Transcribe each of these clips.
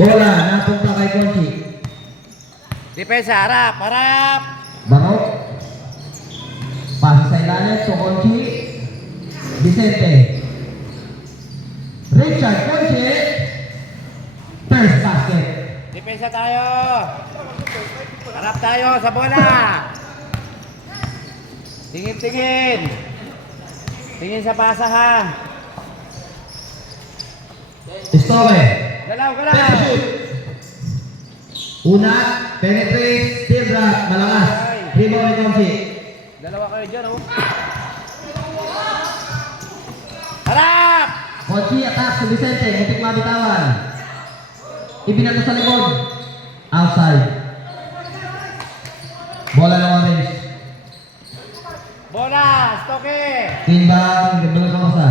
Bola, napunta kay Conchi. Depensa, harap, harap. Barok. Pasa sa ilalim, to Conchi. Vicente. Richard Conchi. First basket. Depensa tayo. Harap tayo sa bola. Tingin-tingin. Tingin sa pasa ha. Stoke. Galaw, galaw. Una, penetrate, steel drop, malakas. Rebound ni Conchi. Dalawa kayo dyan, oh. Harap! Conchi attack sa Vicente, muntik mabitawan. Ibinato sa likod. Outside. Bola ng orange. Bola, Stoke. Timbang, ganda ng sa.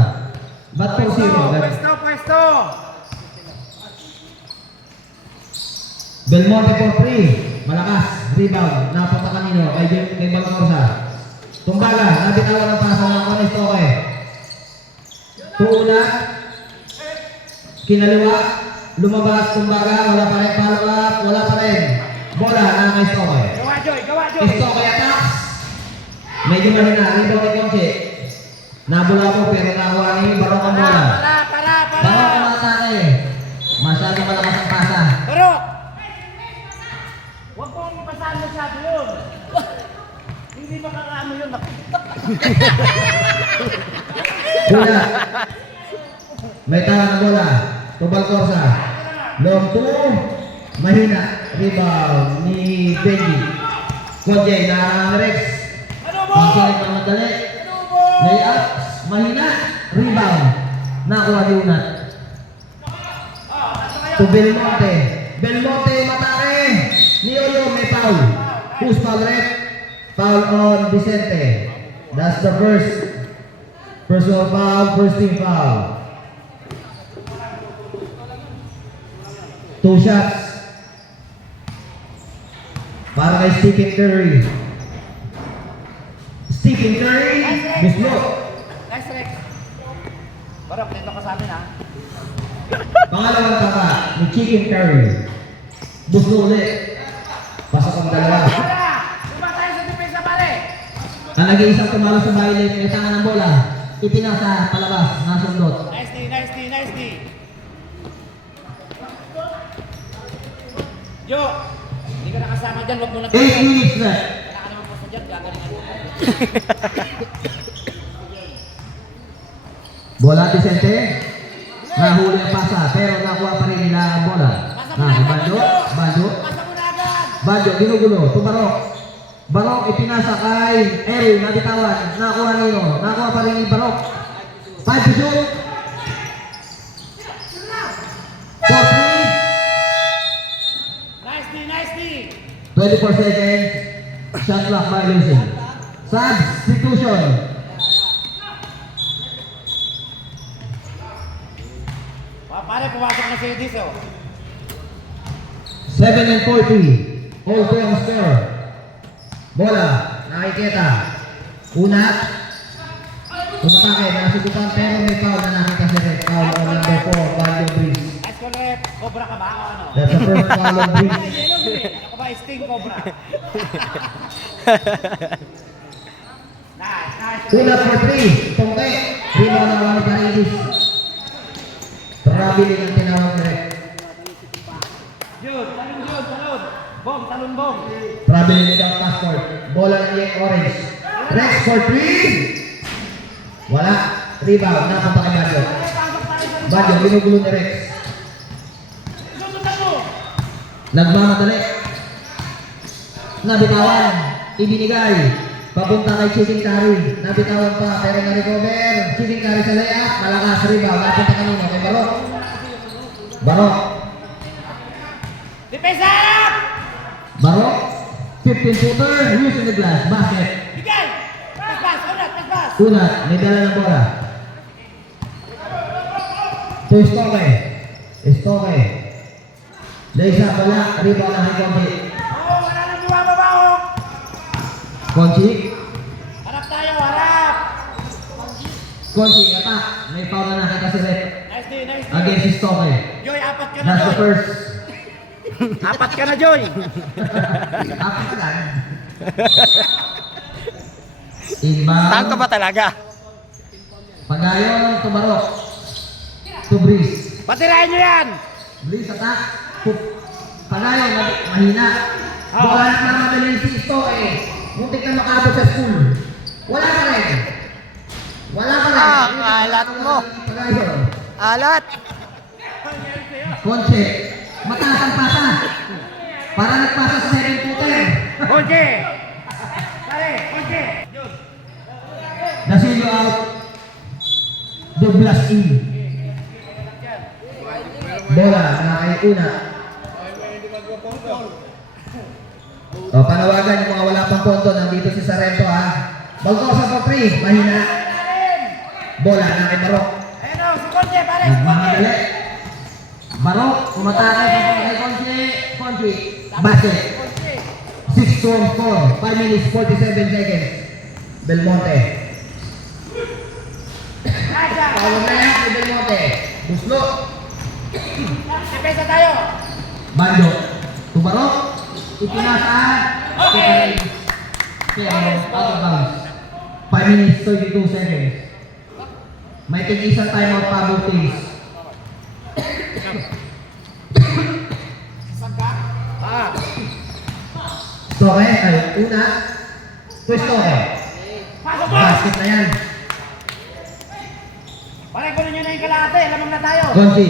Ba't 4-0? Pwesto, pwesto. Belmonte for free. Malakas. Rebound. Napunta kanino. Kay Balcorsa. Tumbaga. Nabitawan ng pasa ng Ones Stoke. Tuuna. Kinaliwa. Lumabas. Tumbaga. Wala pa rin. Follow up. Wala pa rin. Bola na kay Stoke. Gawa, Joy, gawa, Joy. Stoke attack. Medyo mahina. Rebound ni Conchi. Nabula ko pero nakuha ni Barok ang bola. Barok ang atake. Masyadong malakas ang pasa. Barok! Huwag mong ipasahan masyado yun. Hindi makakaano yun. Bola. May tawa ng bola. Tubal Corsa. Long 2. Mahina. Rebound ni Benji. Kodjay na Rex. Pagkalit na madali. Layup. Mahina. Rebound. Nakuha ni Unat. To Belmonte. Belmonte matake. Ni Oyo may foul. Who's foul ref? Foul on Vicente. That's the first personal foul, first team foul. 2 shots. Para kay Stephen Curry. Stephen Curry. Bislo. Nice, Rex. Barok, dito ka sa amin, ha? Pangalawang tama ni Chicken Curry. Bislo ulit. Pasok ang dalawa. Bola! Tuba tayo sa depensa, pare! Ang nag-iisang tumalo sa violet, may tangan ng bola. Ipinasa palabas, nasundot. Nice D, nice D, nice D. Jo, hindi ka nakasama dyan, huwag mo na 8 minutes left. Wala ka naman po sa dyan, gagalingan mo. Bola Vicente. Nahuli ang pasa, pero nakuha pa rin nila ang bola. Banjo. Pasa mo na agad! Banjo, ginugulo. Tumarok. Barok ipinasa kay Erwin, nabitawan. Nakuha nino. Nakuha pa rin ni Barok. 5 to shoot. 4-3. Nice D, nice D! 24 seconds. Shot clock violation. Substitution. Pare, pumasok na si Edis, oh. 7 and 40. All fair score. Bola. Nakikita. Una. Tumatake. Nasubukan pero may foul na nakita si Red. Foul on number 4. Banjo Breeze. Nice call, Rep. Cobra ka ba o ano? That's the first foul on Breeze. Ano ka ba? Sting Cobra. Nice, nice. Tulad for 3. Tungke. Rebound ng mga Paridis. Trabiling ang tinawag ni Red. Jun, talon. Bong, talon, bong. Trabiling ni Down Passport. Bola ng Yang Orange. Rex for 3. Wala. Rebound. Napunta kay Banjo. Banjo, ginugulo ni Rex. Susundan mo. Nagmamadali. Nabitawan. Ibinigay. Papunta kay Chicken Curry. Nabitawan pa pero na-recover. Chicken Curry sa layup. Malakas rebound. Napunta kanino kay Barok. Barok. Depensa! Barok. 15-footer. Using the glass. Basket. Bigay! Paspas, paspas! Unat. May dala ng bola. To Stoke. Stoke. Laysa bala. Rebound na kay Conchi. Oh, wala nang bumababa, oh! Conchi. Harap tayo, harap! Conchi. Attack. May foul na nakita si Red. Nice D, nice D. Against Stoke. Joy, apat ka na, That's the Joy. first Apat ka na, Joy. Apat ka lang. Inbound. Tangka ba talaga? Pagayon, tumarok. To Breeze. Patirahin nyo yan. Breeze attack. Pagayon, mahina. Oh. Buwan na madali si Ito eh. Muntik na makabot sa school. Wala pa rin. Wala pa rin. Alat mo. Pagayon. Alat. Konche. Mataas ang pasa. Para nagpasa sa 7-footer. Konche. Pare, konche. Nasilyo out. Douglas E. Bola na kay una. O, panawagan yung mga wala pang ponto. Nandito si Sarento ha. Balcosa for 3. Mahina. Bola na kay Barok. Ayun o, si konche, pare, si konche. Nagmamadali. Barok. Umatake kay Conchi. Conchi. Basket. 6-4 score. 5 minutes 47 seconds. Belmonte. Tawag na yan kay Belmonte. Buslo. Depesa tayo. Bando. Tubarok. Itinasaan. Okay. Pero out of bounds. 5 minutes 32 seconds. May tig-isang timeout pa Butis. Ah, Stoke. Ay, una. To Stoke. pasok mo. Basket na yan. Pare, kunin nyo na yung kalahati. Lamang na tayo. Conchi.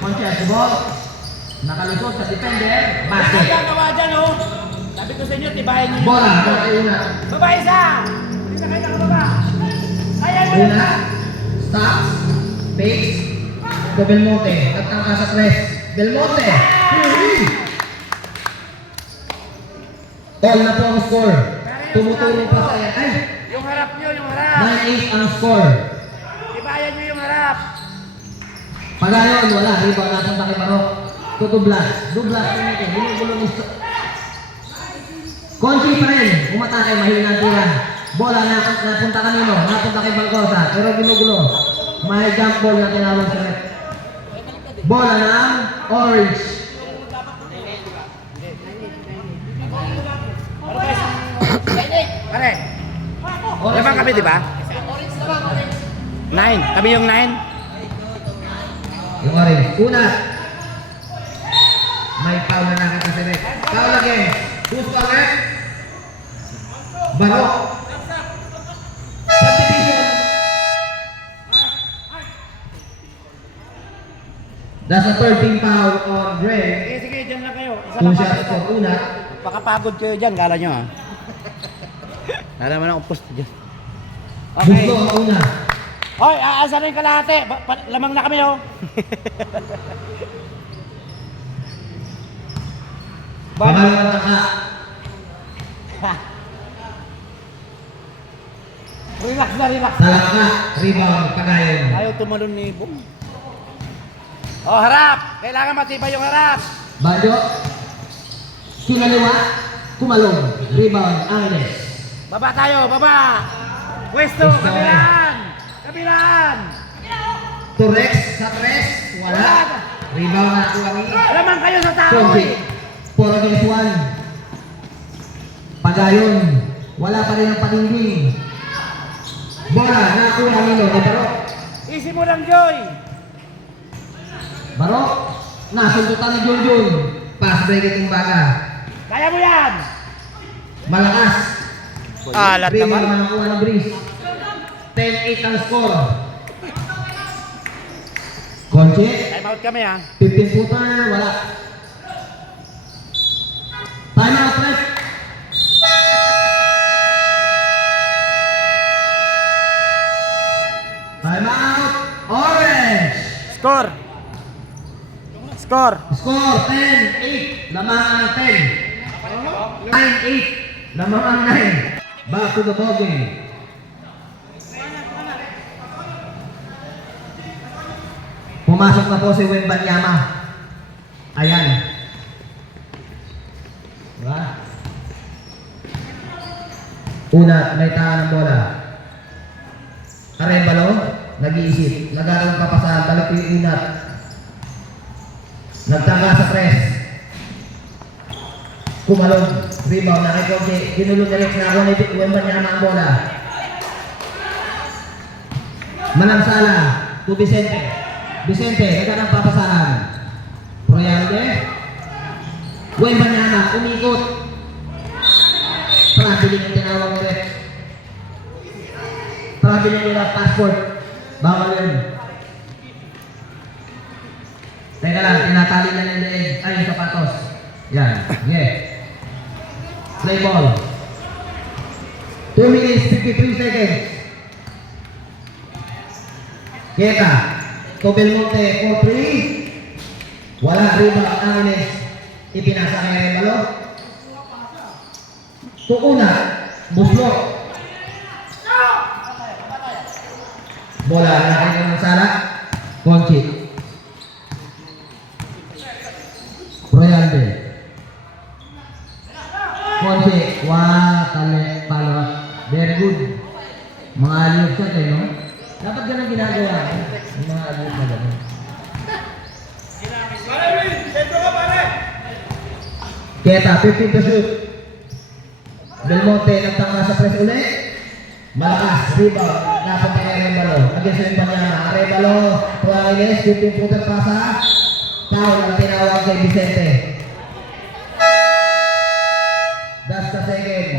Conchi at the ball. Nakalusot sa defender. Basket. Gawa dyan, oh. Sabi ko sa inyo, tibahin nyo. Bola. Bola kay una. Baba isa. Hindi na kayo nakababa. Kaya mo Una. na. Stops. Fakes. To Belmonte. Nagtangka sa press. Belmonte. All na po ang score. Tumutulong pa sa yan. Ay! Yung harap nyo, yung harap. 9-8 ang score. Tibayan nyo yung harap. Pagayon, wala. Rebound napunta kay Barok. To Douglas. Douglas, gulong-gulong gusto. Conchi pa rin. Umatake, mahina ang tira. Bola na napunta kanino. Napunta kay Balcosa. Pero ginugulo. May jump ball na tinawag sa net. Bola ng Orange. Pare, lamang kami, di ba? 9. Kami yung 9. Yung Orange. Una. May foul na nakita sa net. Foul again. Who's foul net? Barok. Subdivision. That's a 13 foul on Greg. Sige, sige, dyan lang kayo. Isa Two lang shots pa. for una. Pakapagod kayo dyan, kala nyo ha. Kala naman ang post dyan. Okay. Gusto ang una. Hoy, aasan na yung kalahati. Lamang na kami, oh. Pangalawang taka. Relax na, relax. Talaka. Rebound. Pagayon. Ayaw tumalon ni Bong. Oh, harap! Kailangan matibay yung harap! Bajo. Kinaliwa. Kumalong. Rebound. Angeles. Baba tayo, baba! Pwesto, Pwesto. kabilaan! Kabilaan! Turex. Sa tres. Wala. Rebound na kuha ni. Lamang kayo sa tao Conchi. eh! 4 against 1. Pagayon. Wala pa rin ang paningwing. Bola. Nakuha nilo. Ni Barok. Easy mo lang, Joy! Barok. Nasundutan ni Junjun. Pass break itong baga. Kaya mo yan! Malakas. Alat Rebound naman. na nakuha ng Breeze. 10-8 ang score. Conchi. Time out kami ha. 15-footer. Wala. Time out, ref. Time out. Orange. Score. Score. Score 10-8. Lamang ang 10. 9-8. Lamang ang 9. Back to the ballgame. Pumasok na po si Wembanyama. Ayan. Diba? Una, may tahan ng bola. Arevalo, nag nag-iisip. Nagkaroon papasahan, balik yung inat. Nagtangka sa press. Kumalog. Rebound, nakikoke. Ginulong direct na ako na Wembanyama ang bola. Manansala. To Vicente. Vicente, nagkaroon papasahan. Proyalde. Wembanyama, umikot. Traveling ang tinawag mo rin. Traveling nila passport. Bawal yun. Teka lang, tinatali na ng leeg. Ay, yung sapatos. Yan. Yeah. Play ball. 2 minutes, 53 seconds. Keta. Tobel Monte, 4-3. Wala rebound, Angeles. Ipinasa kay Rebalo. Tuuna, Buslo. Bola, nakita ng sala. Conchi. Proyalde. Conchi. Wah, tali, palo. Very good. Mga aliyot siya kayo, no? Dapat ganun ginagawa. Yung mga aliyot na gano'n. Keta, 15 to shoot. Belmonte, nagtangka sa press ulit. Malakas, rebound. Napunta kay Rebalo. Against Wembanyama. Rebalo, Tuangiles, 15-footer pasa. Foul ang tinawag kay Vicente. That's the second.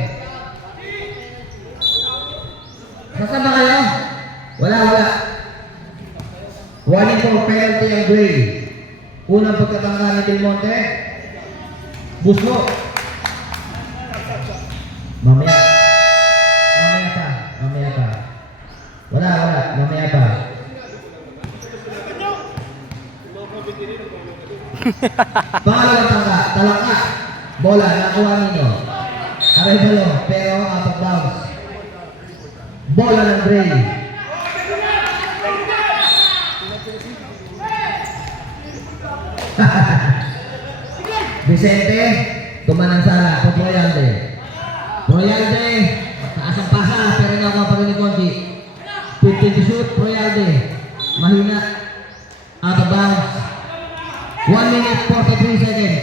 Nasaan ba kayo? Wala. 1-4 penalty ang Gray. Unang pagkatangka ni Belmonte. Buslo. Mamaya pa. Wala. Mamaya pa. Pangalawang tangka. Talangka. Bola. Nakuha ninyo. Arevalo. Pero out of bounds. Bola ng Gray. Vicente. Tumanang sala. Proyalde. Taas ang pasa, pero nakuha pa rin ni Conchi. 15 to shoot, Proyalde. Mahina. Out of bounds. 1 minute, 43 seconds.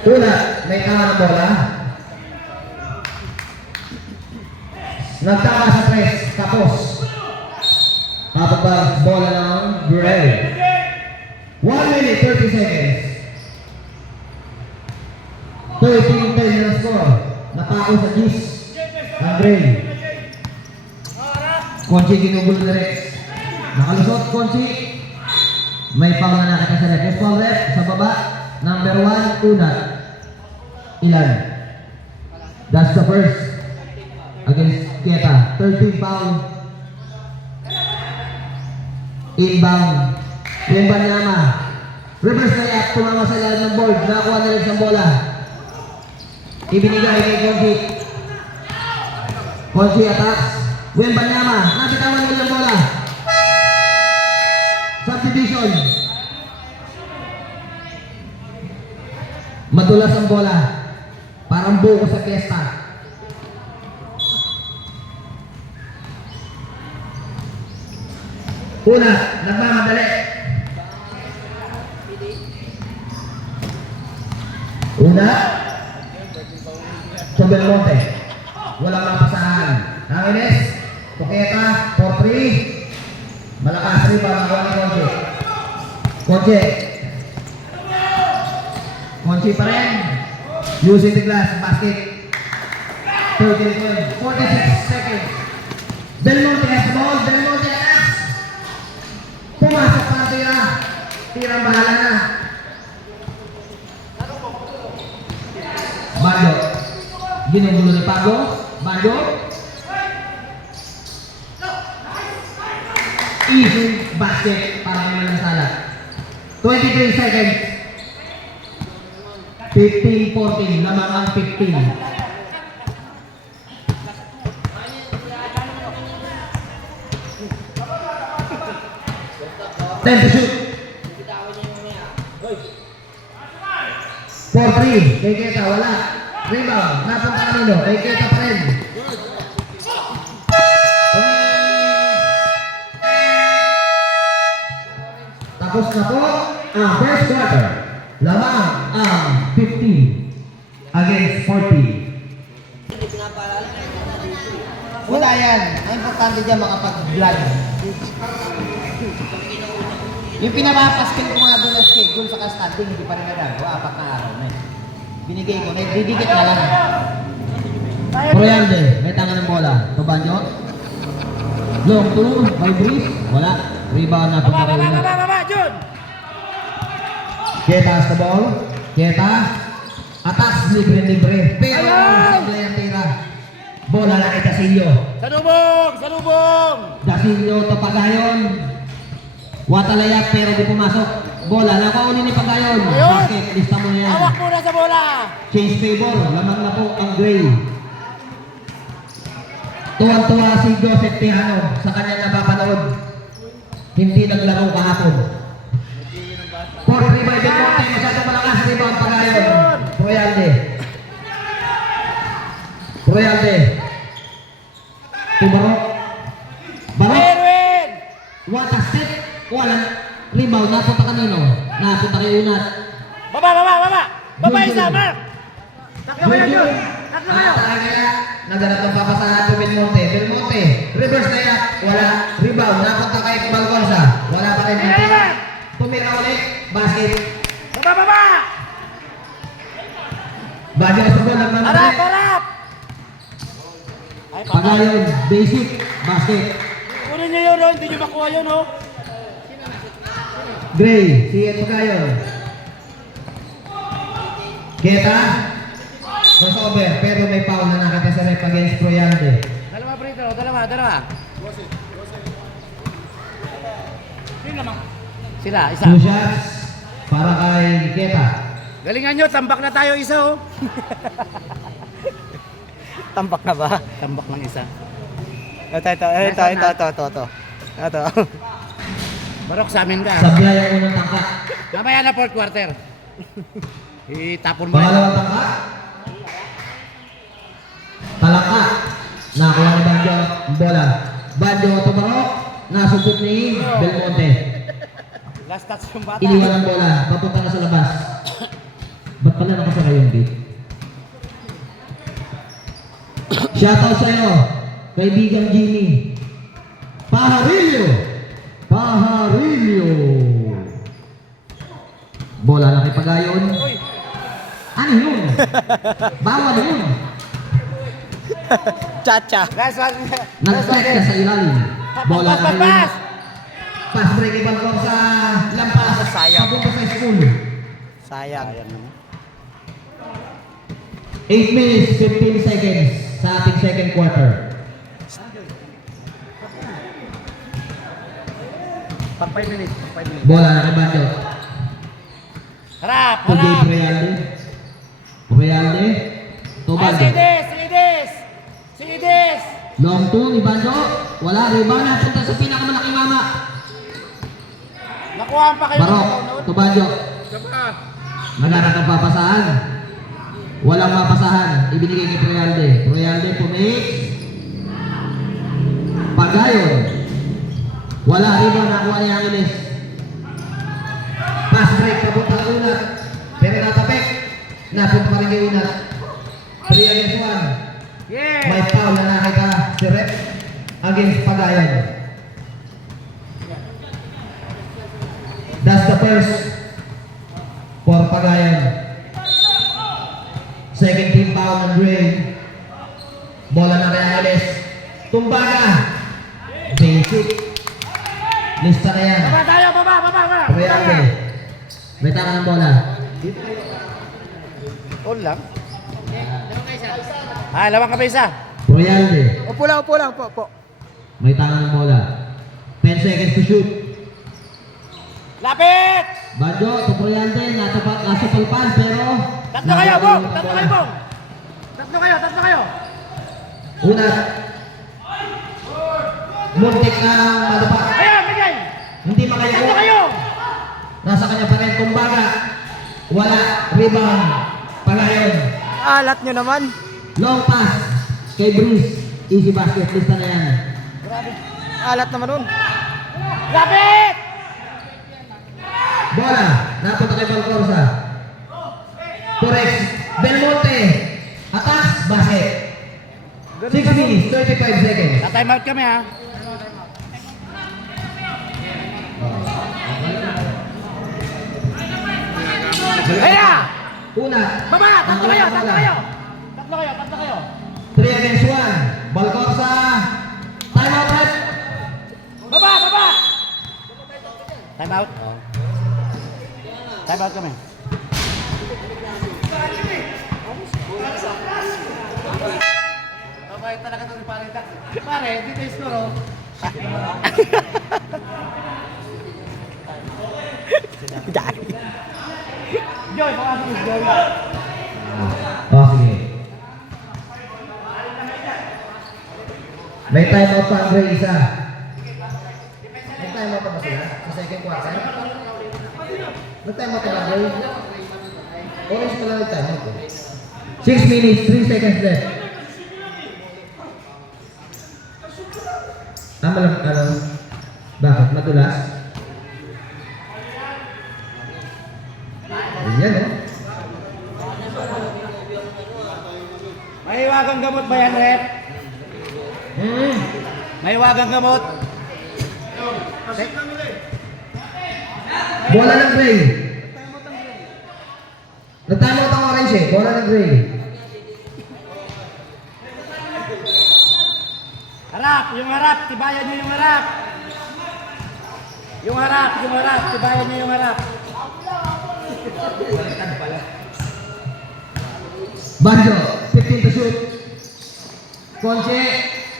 Una, may tama ng bola. Nagtama sa press, tapos. Out of bounds, bola ng Gray. 1 minute, 30 seconds. 13-10 na score. Napako sa juice. Ang Gray. Conchi ginugulo na rin. Nakalusot, Conchi. May foul na nakita sa ref. Yung foul ref, sa baba. Number 1, Una. Ilan? That's the first. Against Keta. 13 foul. Inbound. Wembanyama. Reverse na layup. Tumama sa ilalim ng board. Nakakuha na rin sa bola. Ibinigay kay Conchi. Conchi attacks. Wembanyama. Nabitawan nila ng bola. Subdivision. Madulas ang bola. Parang buko sa piyesta. Una, nagmamadali. Una, sa Belmonte. Walang mapasahan. Angeles, Puketa, 4-3. Malakas rin para makuha ni Conchi. Conchi pa rin. Using the glass, basket. 13-12, 46 seconds. Belmonte has the ball. Belmonte attacks. Pumasok pa ang tira. Tirang bahala na. Bago. Ginugulo ni Pago. Bago. Easy basket para kay Manansala. 23 seconds. 15-14. Lamang ang 15. Ten to shoot. 4-3. Kay Keta, wala. Rebound. Napunta kanino? Kay Kita pa rin. Tapos na po ang first quarter. Lamang ang 50 against 40. Wala yan. Ang importante dyan makapag-vlog. Yung pinapapaskin ko nga doon na schedule sa standing, hindi pa rin nagagawa. 4 na araw na eh. Binigay ko, didikit na lang. Proyalde, may tangan ng bola. Tubanyo. Long two, by Brief. Wala. Rebound na Baba, Jun! Keta has the ball. Keta. Attacks libre-libre. Pero sablay ang tira. Bola lang kay Dasillo. Salubong! Dasillo to Pagayon. Watalayap pero di pumasok. Bola lang ko ni Pagayon. Ayun. Basket, lista mo yan. Hawak muna sa bola! Change favor. Lamang na po ang Gray. Tuwang-tuwa si Joseph Tejano sa kanyang napapanood. Hindi naglaro kahapon. 43 by Deporte. Masyadong malakas. Rebound Pagayon. Proyalde. Tubarok. Barok. Erwin! What a step. Walang rebound. Napunta kanino? Napunta kay Unat. Baba! Baba isa, Mark! Taklo kayo, Jun! Taklo kayo! Naganap ng papasahan to Belmonte. Reverse na yan. Wala. Rebound. Napunta kay Balconza. Wala pa rin. Tumira ulit. Basket. Baba! Bagyo sa bola ng Harap! Ay, Pagayon. Basic. Basket. kunin niyo yun, oh. Hindi niyo makuha yun, oh. Gray. Si Pagayon. Keta. Crossover. Pero may foul na nakita sa rep against Proyalde. Dalawa, Brito. Dalawa. Sila, isa. 2 shots. Para kay Keta. Galingan nyo, tambak na tayo isa, oh. Tambak na ba? Tambak ng isa. Ito. Barok sa amin ka. Sabi na yung unang tangka. Mamaya na fourth quarter. Itapon mo na. Pangalawang tangka. Talaka. Nakuha ni Banjo ang bola. Banjo tumarok. Nasugod ni Belmonte. Last touch yung bata. Iniwan ang bola. Papunta na sa labas. Ba't pala nakasakay yung beat? Shoutout sa'yo. Kaibigang Jimmy. Pajarillo. Bola na kay Pagayon. Ano yun? Bawal yun. Chacha. Nag-flex ka sa ilalim. Bola na kay Pass! Pass break ibang ko sa lampas. Sayang. Papunta sa school. Sayang. 8 minutes, 15 seconds sa ating second quarter. Pag 5 minutes. Bola na kay Banjo. Harap! Today Realde. To Banjo. Sidis! Long 2 ni Banjo. Wala. Rebound na. Punta sa pinakamalaking mama. Nakuhaan pa kayo. Barok. To Banjo. Naghanap ng papasahan. Walang mapasahan. Ibinigay kay Realde pumix. Pagayon. Wala. Rebound. Nakuha ni Angeles. Pass break. Papunta kay Unat. Pero natapik. Napunta pa rin kay Unat. 3 against 1. Yeah! May foul na nakita si Rep against Pagayon. That's the first for Pagayon. Second team foul ng Gray. Bola na kay Angeles. Tumbaga. Basic. Lista na yan. Baba tayo! Baba! Realde. May taka ng bola. All lang. Lawang ka pa isa. Realde. Upo lang. May taka ng bola. 10 seconds to shoot. Lapit! Banjo, to Realde. Nasa palpan pero... Tatlo kayo, Bong! Tatlo kayo! Unat. Muntik na madapa. Ayan, bigay! Hindi makaya. Tatlo kayo! Nasa kanya pa rin. Kumbaga, wala. Rebound. Pagayon. Alat nyo naman. Long pass kay Bruce. Easy basket. Lista na yan. Grabe. Alat naman nun. Lapit! Bola. Napunta kay Valcorsa. Correct. Belmonte. Atas. Basket. 6 minutes. 35 seconds. Na-time out kami ha. Kaya! Una. Baba! Tatlo kayo! Ang Tatlo bola. kayo! Tatlo kayo! Tatlo kayo! 3 against 1. Valcorsa. Time out ref. Baba! Baba! Time out? Oo. Time out kami. Okay, talaga ito ni Pare. Pare, dito yung score, oh. Joy, pakasok mo si Joy. Oh, sige. May time out pa ang Gray isa. May time out pa ba sila? Sa second quarter? May time out pa ba Gray? Orange pa lang yung time out. 6 minutes, 3 seconds left. Ano? Bakit? Madulas? Ayan, oh. May iwagang gamot ba yan, Rep? May iwagang gamot. Bola ng Gray. Nagtama ang orange eh. Bola ng Gray. Harap, yung harap, tibayan nyo yung harap. Yung harap, tibayan nyo yung harap. Banjo, 15 to shoot. Conche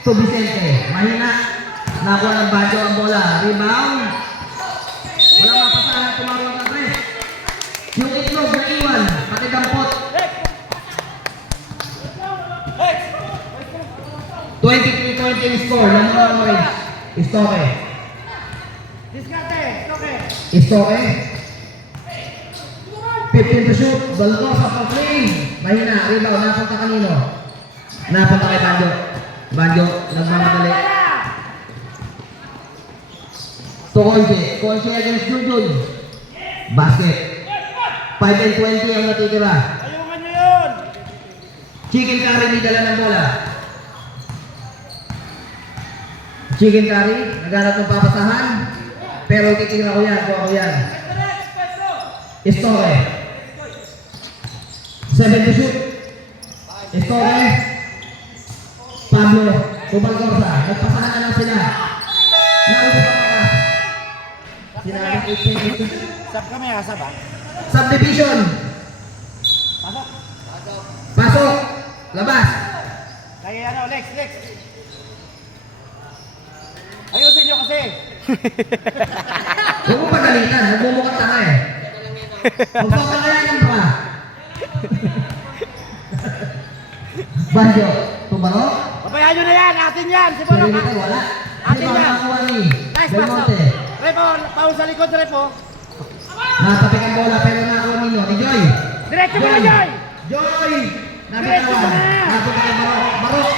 to Vicente. Mahina. Nakuha ng Banjo ang bola. Rebound. Walang mapasahan. Tumawag ng tres. Yung itlog na iwan. Pati dampot. 23-20 yung score. Lamang ang orange. Istoke. Diskarte, toke. Istoke. 15 to shoot. Balcosa for 3. Mahina. Rebound. Napunta kanino? Napunta kay Banjo. Banjo. Nagmamadali. To Conche. Conche against Jujun. Basket. 5 and 20 ang natitira. Ayungan nyo yun. Chicken curry may dala ng bola. Chicken curry. Naghanap ng papasahan. Pero titira ko yan. Kuha ko yan. Istore. 7 to shoot. Istore. Pablo. Tubalgorsa. Nagpasahan na lang sila. Naupo pa ka. Sinabing 8 seconds to shoot. Sab kami ha, sab ha. Subdivision. Pasok. Pasok. Labas. Kaya ano, Lex. Ayusin nyo kasi. Huwag mo pagalitan. Nagmumukhang tanga eh. Magpapakayanan pa. Banjo. Tumaro. Pabayaan nyo na yan, atin yan. Si Borok. Sarili tayo, wala. Atin Ano ba yan. nakakuha ni Nice pass. Belmonte? Repo, paus sa likod, Repo. Natapik ang bola pero nakakuha ninyo. Ni Joy. Diretso mo na, Joy. Joy! Diretso mo Nabitawan. na. Napunta kay Barok. Barok.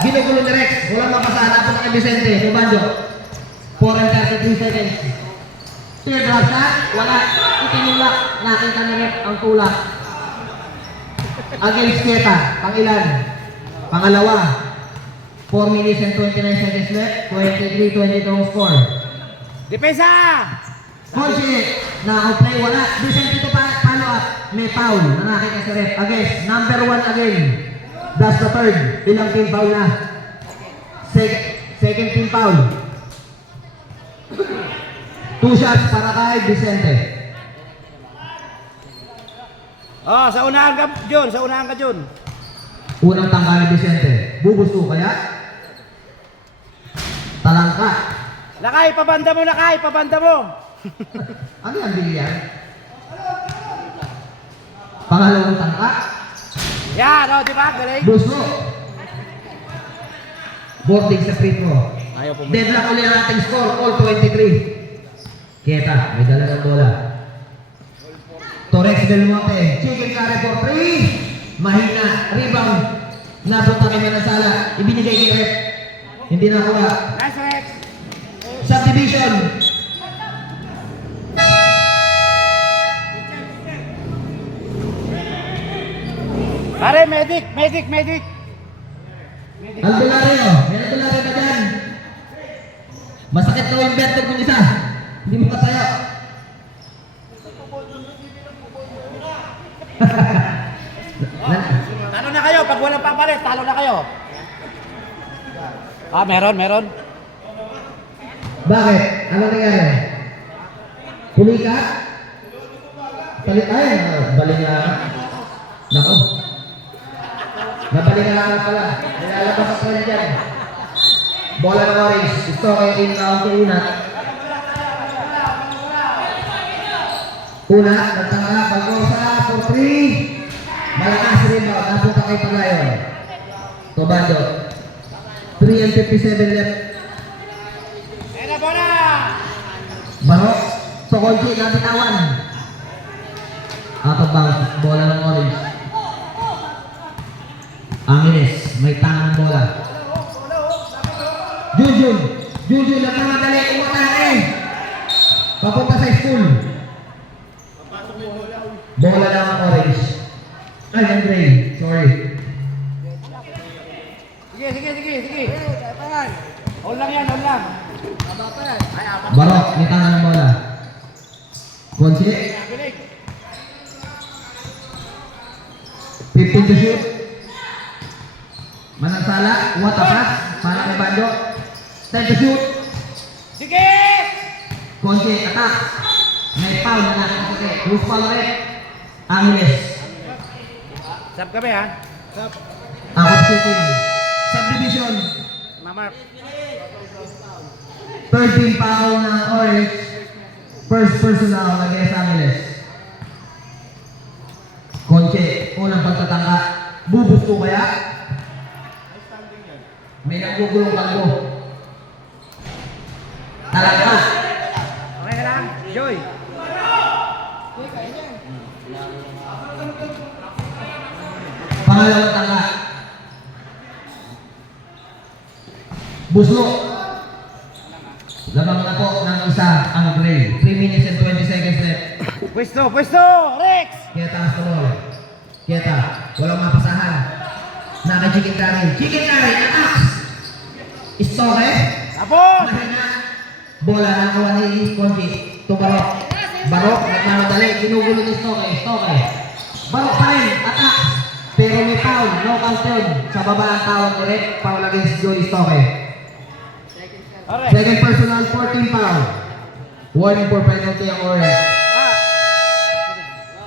Ginugulo direct. Walang mapasahan. Napunta kay Vicente. Ni Banjo. 4 and 33 seconds. Tear drop shot. Wala. Itinulak. Nakita ni Rep ang tulak. Against Keta. Pangilan. Pangalawa. 4 minutes and 29 seconds left. 23-22 ang score. Depensa. Conche, na-play, wala. Vicente to follow up. May foul. Nanakita si Rep. Against, number 1 again. That's the third. Ilang team foul na? Second team foul. 2 shots para kay Vicente. Oh, sa unahan ka, Jun. Sa unahan ka, Jun. Unang tanggal ni Vicente. Bubusto kaya? Talangka. Lakay, pabanda mo, Lakay. Pabanda mo. Ano yan, Bilian? Pangalawang tangka. Yan, oh, di ba? Galing. Busto. Boarding sa free throw. Ayaw po. Deadlock ulit ang ating score, all 23. Keta, may dala ng bola. Torres Belmonte, chicken curry for 3. Mahina. Rebound. Napunta kay Manansala. Ibinigay kay Rep. Hindi nakuha. Nice, Rex! Subdivision. Pare, medic! Medic! Medic! Aldolario. May Aldolario ka dyan. Masakit daw yung vertog ng isa. Hindi mo katayo. Talo na kayo! Pag walang papalit, talo na kayo! Ah, meron, meron. Bakit? Ano nangyari? Huli ka? Palit ay, balik na. Nako. Nabalik na pala. Nilalabas ako na dyan. Bola ng orange. Ito kay in-out yung una. Una, nagtanga. Pag-usa for 3. Malakas rin ba? Napunta kay Palayon. Tobando. 3 and 57 left. Ena, bola! Barok. Sokolji, nabitawan. Out of bounds. Bola ng orange. Angeles, may tangang bola. Junjun. Junjun, nagmamadali. Umatake. Papunta sa school. Bola ng orange. Ay, ng gray. Sorry. Sige, sige, sige, sige. Hold lang yan, hold lang. Barok, may tangang bola. Konsi. 15 to shoot. Manansala, what a pass. Para kay Bando. 10 to shoot. Sige! Konsi, attack. May foul na nakakasake. Who's foul rin? Angeles. Sab kami ha. Out of shooting. Subdivision. Mamark. 13 foul ng orange. First personal against Angeles. Konsi, unang pagtatangka. Bubus ko kaya? May nagugulong kalbo. Talaga. Okay ka lang. Joy. Pangalawang tangka. Buslo. Labang na po ng isa ang gray. 3 minutes and 20 seconds left. Pwesto, pwesto! Rex! Kaya taas ko mo. Kaya walang mapasahan. Naka-chicken curry. Chicken curry, attacks! Istoke. Tapos! Mahina. Bola na kawan ni Konji. Ito Barok. Barok, nagmamadali. Ginugulo ni Istoke. Istoke. Barok pa rin. Attack. Pero may foul. No counted. Sa baba ang tawag ko rin. Foul against Joey Istoke. Alright. Second personal, 14 foul. Warning for penalty ang orange. Ah.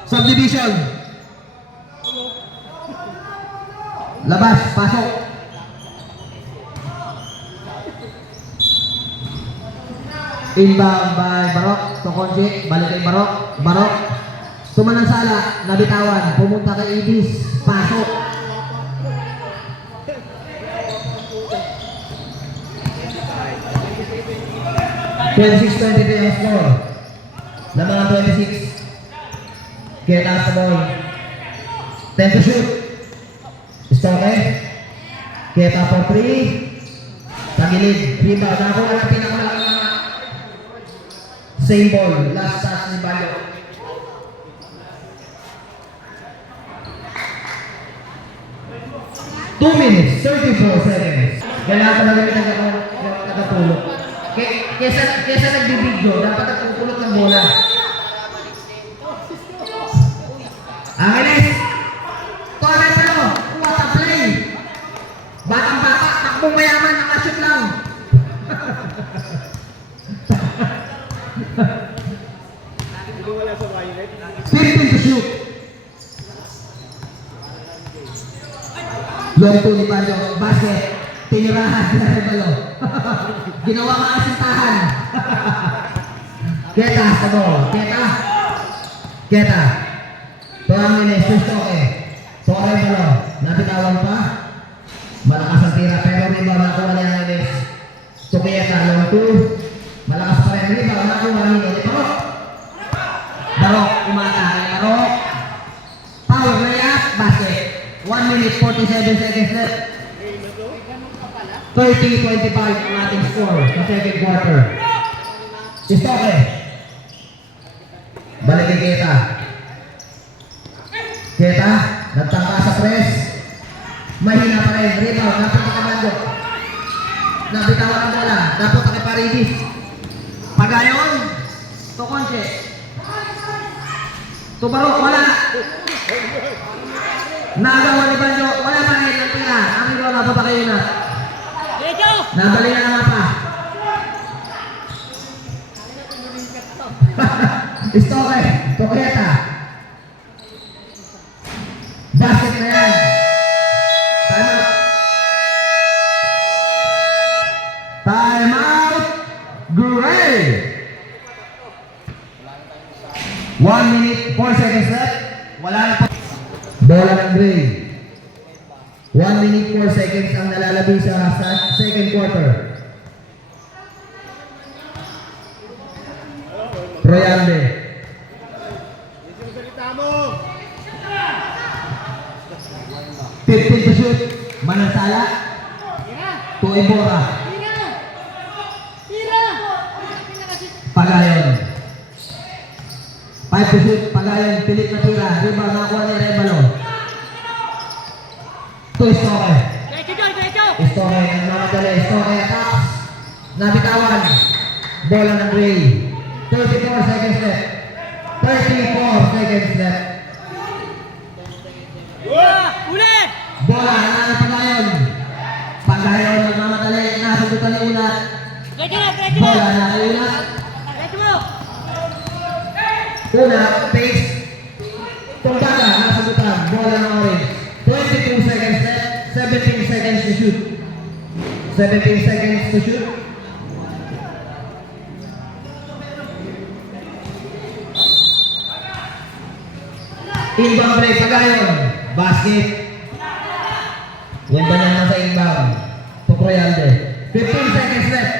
Subdivision. Labas, pasok. Inbound by Barok. Tokonji, balik kay Barok. Barok. Tumanansala, nabitawan. Pumunta kay Ibis. Pasok. Twenty-six, 23 ang score. Na mga 26. Kaya taas sa ball. 10 to shoot. Istoke. Kaya ta for 3. Tagilid. Rebound. Ako ang pinakamalaki na same ball. Last touch ni Bayo. Two minutes, 34 seconds. Kailangan talaga may nagkatulog. Kesa nagbibidyo, dapat nagpupulot ng bola. Angeles! Tore pero, what a play! Batang bata, takbong mayaman, nakashoot lang. 15 to shoot. Long to ni Bayo, basket. Tinirahan na Rebalo. Ginawa ka asintahan. Keta, sago. Keta. Keta. Tuwang ini, Sustoke. Tuwang Rebalo. Nabitawan pa. Malakas ang tira. Pero rebound nakuha ni Angeles. Tuketa, long to. Malakas pa rin. Rebound nakuha ni Barok. Barok, umata. Barok. Power layup, basket. 1 minute 47 seconds left. 30-25 ang ating score sa second quarter. Istoke. Balik kay Keta. Keta, nagtangka sa press. Mahina pa rin. Rebound, napunta ka Mando. Nabitawan ang bola. Napunta kay Paridis. Pagayon. Tokonche. Tubarok, wala. Nagawa ni Banjo. Wala pa rin ang tira. Ang bola, napunta kayo na. Nabali na naman pa. Istoke. Toketa. Basket na yan. Time out. Time out. Great. 1 minute 4 seconds left. Wala na po. Bola ng Gray. 1 minute 4 seconds ang nalalabi sa second quarter. Troyande. 15 to shoot. Manansala. To Ibora. Pagayon. 5 to shoot. Pagayon. Pilit na tira. Rebound nakuha ni Rebalo. To Istoke. Istoke. Nagmamadali. Istoke. Attacks. Nabitawan. Bola ng Gray. 34 seconds left. 34 seconds left. Bola na Pagayon. Pagayon nagmamadali. Nasagutan ni Unat. Bola na kay Unat. Unat. Pace. Tumbaga. Nasagutan. Bola ng Orange. 22 seconds left. 17 seconds to shoot. 17 seconds to shoot. Inbound play, Pagayon. Basket. Yung ba naman sa inbound. Tuproyalde. 15 seconds left.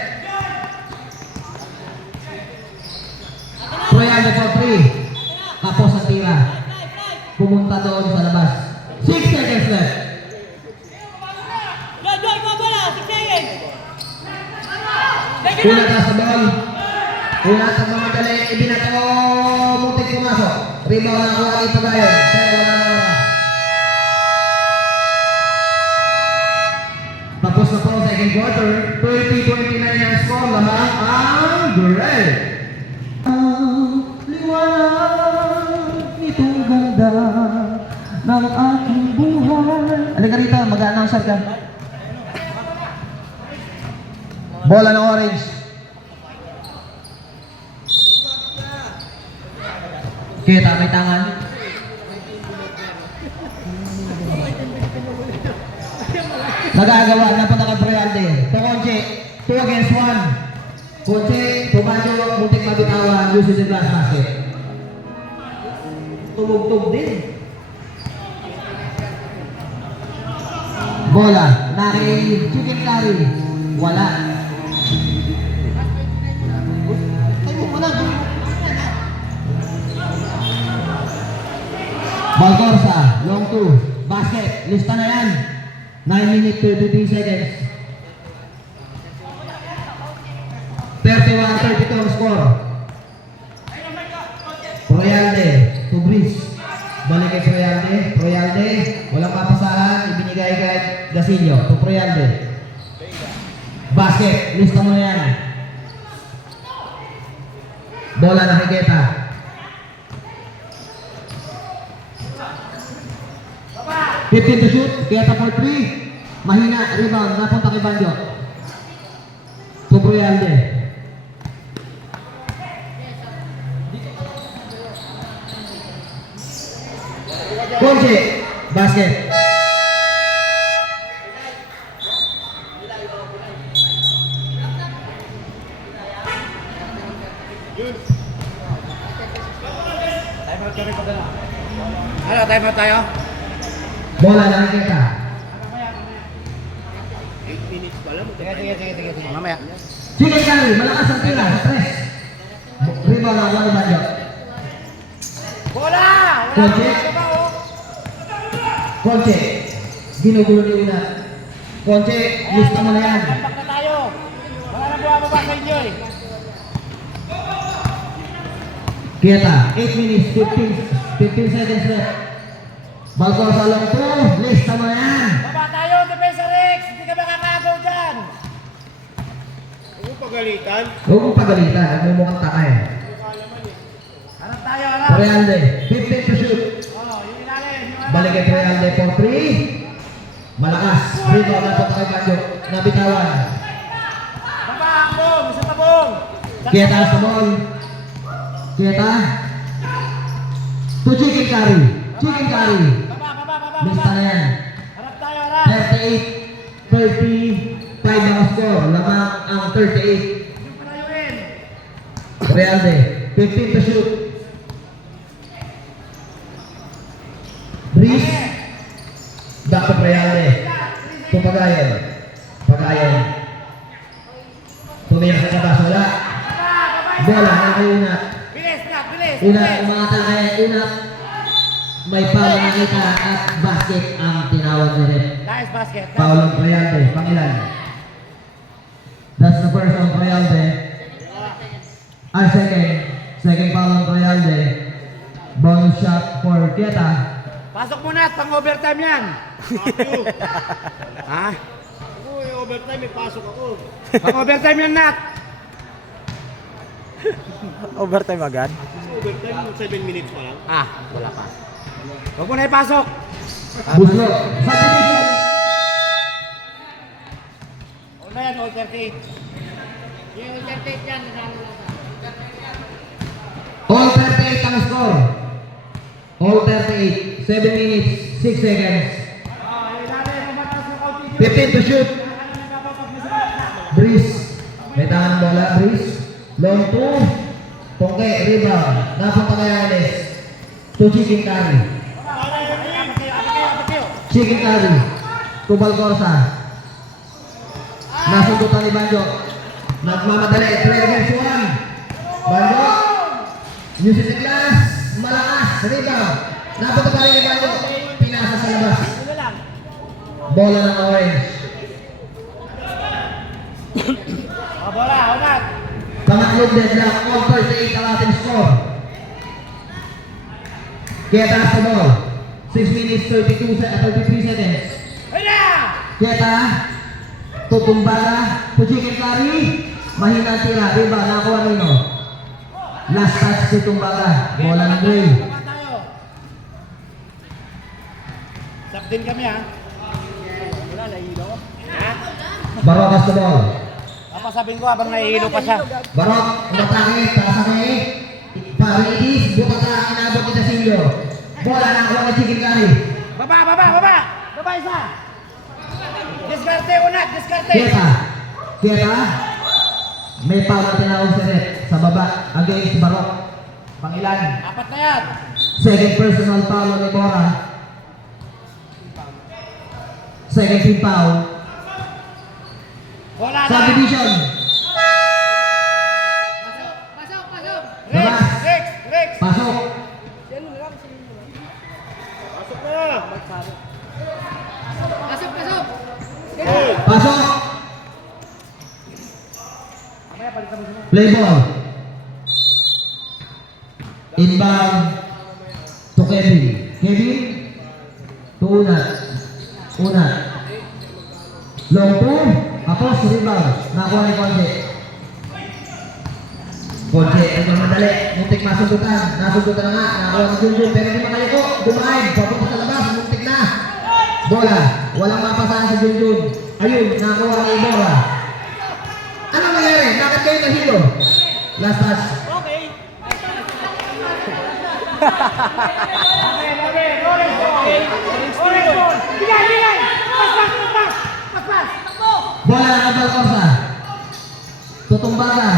Troyalde for 3. Tapos ang tira. Pumunta doon sa labas. 6 seconds left. Una ka sa ball. Una sa mga dali. Ibinato. Muntik pumasok. Rebound na kuha ni Pagayon. Pero wala na oras. Tapos na po ang second quarter. 30-29 ang score. Lamang ang Gray. Liwanag nitong ganda ng aking buhay. Halika rito, mag-a-announcer ka. Bola ng Orange. Kita, may tangan. Nagagawa, napunta ka Troyalde. Tokonche, 2 against 1. Konche, Tumanyo, muntik mabitawan, uses in glass basket. Tumugtog din. Bola, naki chicken curry. Wala. Balcorsa, long 2, basket, lista na yan. 9 minutes 33 seconds. 31-32 ang score. Troyalde, to Breeze. Balik kay Troyalde. Troyalde, walang papasahan, ibinigay kay Gasillo. To Troyalde. Basket, lista mo na yan. Bola na Higueta. 15 to shoot, Higueta for 3. Mahina, rebound, napunta kay Banjo. To Troyalde. Konche, basket. Ano, time out tayo? Bola na Higueta. 8 minutes pa lang. Sige. Mamaya. Chicken curry, malakas ang tira sa press. Rebound na wala Banjo. Bola! Konche. Konche. Ginugulo ni Una. Konche, lista mo na yan. Kalpak na tayo. Wala na bumababa sa inyo eh. Kieta, 8 minutes, 15 seconds left. Balcorsa long throw, lista mo na yan. Baba tayo, Defensa Rex. Hindi ka makakagaw dyan. Huwag mong pagalitan, nagmumukhang takay. Harap tayo, harap. Realde, 15 to shoot. Oh, yung ilalim. Yung harap. Balik kay Realde for 3. Malakas, rebound na kay Banjo, nabitawan. Baba, ambong. Isa tabong. Kieta sa ball. Kieta. To chicken curry. Chicken curry. Baba. Lista na yan. Harap tayo, harap. 38, 35 ang score. Lamang ang 38. Yung palayuin. Realde, 15 to shoot. Breeze. Back to Realde. To Pagayon. Pagayon. Tumiyak sa labas. Wala. Bola na kay Unat. Bilis na, bilis. Unat, umakata kay Unat. May foul na kita at basket ang tinawag ni Rep. Nice basket. Foul of Realde. Pangilan. That's the first on Realde. Second foul on Realde. Bonus shot for Kieta. Pasok mo na, pang-overtime yan. Ha? Overtime, may pasok ako. Pang-overtime yan, Nat. Overtime agad? Overtime, 7 minutes pa lang. Ah, wala pa. Huwag mo na ipasok. Buslo. Subdivision. Huwag na yan, alternate. Yung alternate yan, All 38 ang score. All 38. 7 minutes, 6 seconds. 15 to shoot. Breeze. May tangan bola, Breeze. Long 2. Tongke, rebound. Napunta kay Alex. To chicken curry. Chicken curry. To Balcorsa. Nasundutan ni Banjo. Nagmamadali. Player against 1. Banjo. Music the glass. Malakas. Rebound. Napunta pa rin ni Banjo. Pinasa sa labas. Bola ng orange. Bola, unat. Pangatlong deadlock. All 38 ang ating score. Kieta sa ball. 6 minutes 33 seconds. Hina! Kieta. Tutumbala. To chicken curry. Mahina ang tira. Diba? Nakuha nino. Last touch si Tumbaga. Bola ng Gray. Baba tayo. Sab din kami, ha? Wala, nahihilo ko. Ha? Barocas the ball. Papasabihin ko habang nahihilo pa siya. Barok. Umatake. Tasake. Paridis. Buka ka. Inabot ni Dasilio. Bola nakuha ng chicken curry. Baba! Baba isa! Diskarte, unat! Diskarte! Kieta. Kieta. May foul na tinawag si Red sa baba against Barok. Pangilan. Apat na yan! Second personal foul ni Bora. Second team foul. Bola na! Subdivision. Rex! Rex! Pasok. Pasok na! Pasok. Play ball. Inbound to Kevin. Kevin to Unat. Unat. Long two. Tapos rebound. Nakuha ni Conje. Conje, ito madali. Muntik masundutan. Nasundutan na nga. Nakuha ni Junjun. Pero hindi makaliko. Dumain. Papunta sa labas. Muntik na. Bola. Walang mapasahan si Junjun. Ayun. Nakuha ni Ibora. Ano nangyari? Bakit kayo nahilo? Last touch. Okay! Orange! Bigay! Pas! Bola ng Balcorsa. Tutumbaga.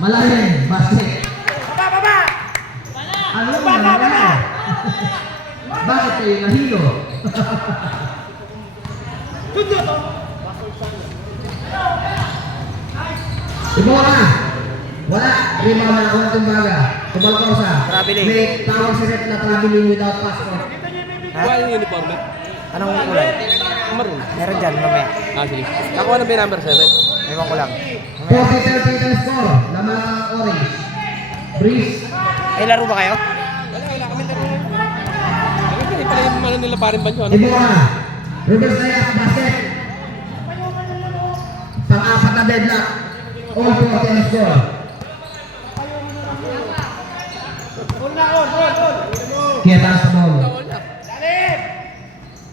Malalim. Basket. Baba! Ano nangyari? Bakit kayo nahilo? Ibora. Wala. Rebound na ako ng Tumbaga. To Balcorsa. Traveling. May tawag si Rep na traveling without passport. Ha? Yung uniform? Anong kulay? Maroon. Meron dyan, mamaya. Ah, sige. Nakuha na ba yung number 7? Ewan ko lang. Mamaya. 40-30 the score. Lamang ang orange. Breeze. Ay, laro ba kayo? Wala kami laro. Hindi pala yung ano nila parin banyo. Ibora. Reverse layup basket. Pang-apat na deadlock. All 40 ang score. Kaya taas sa ball.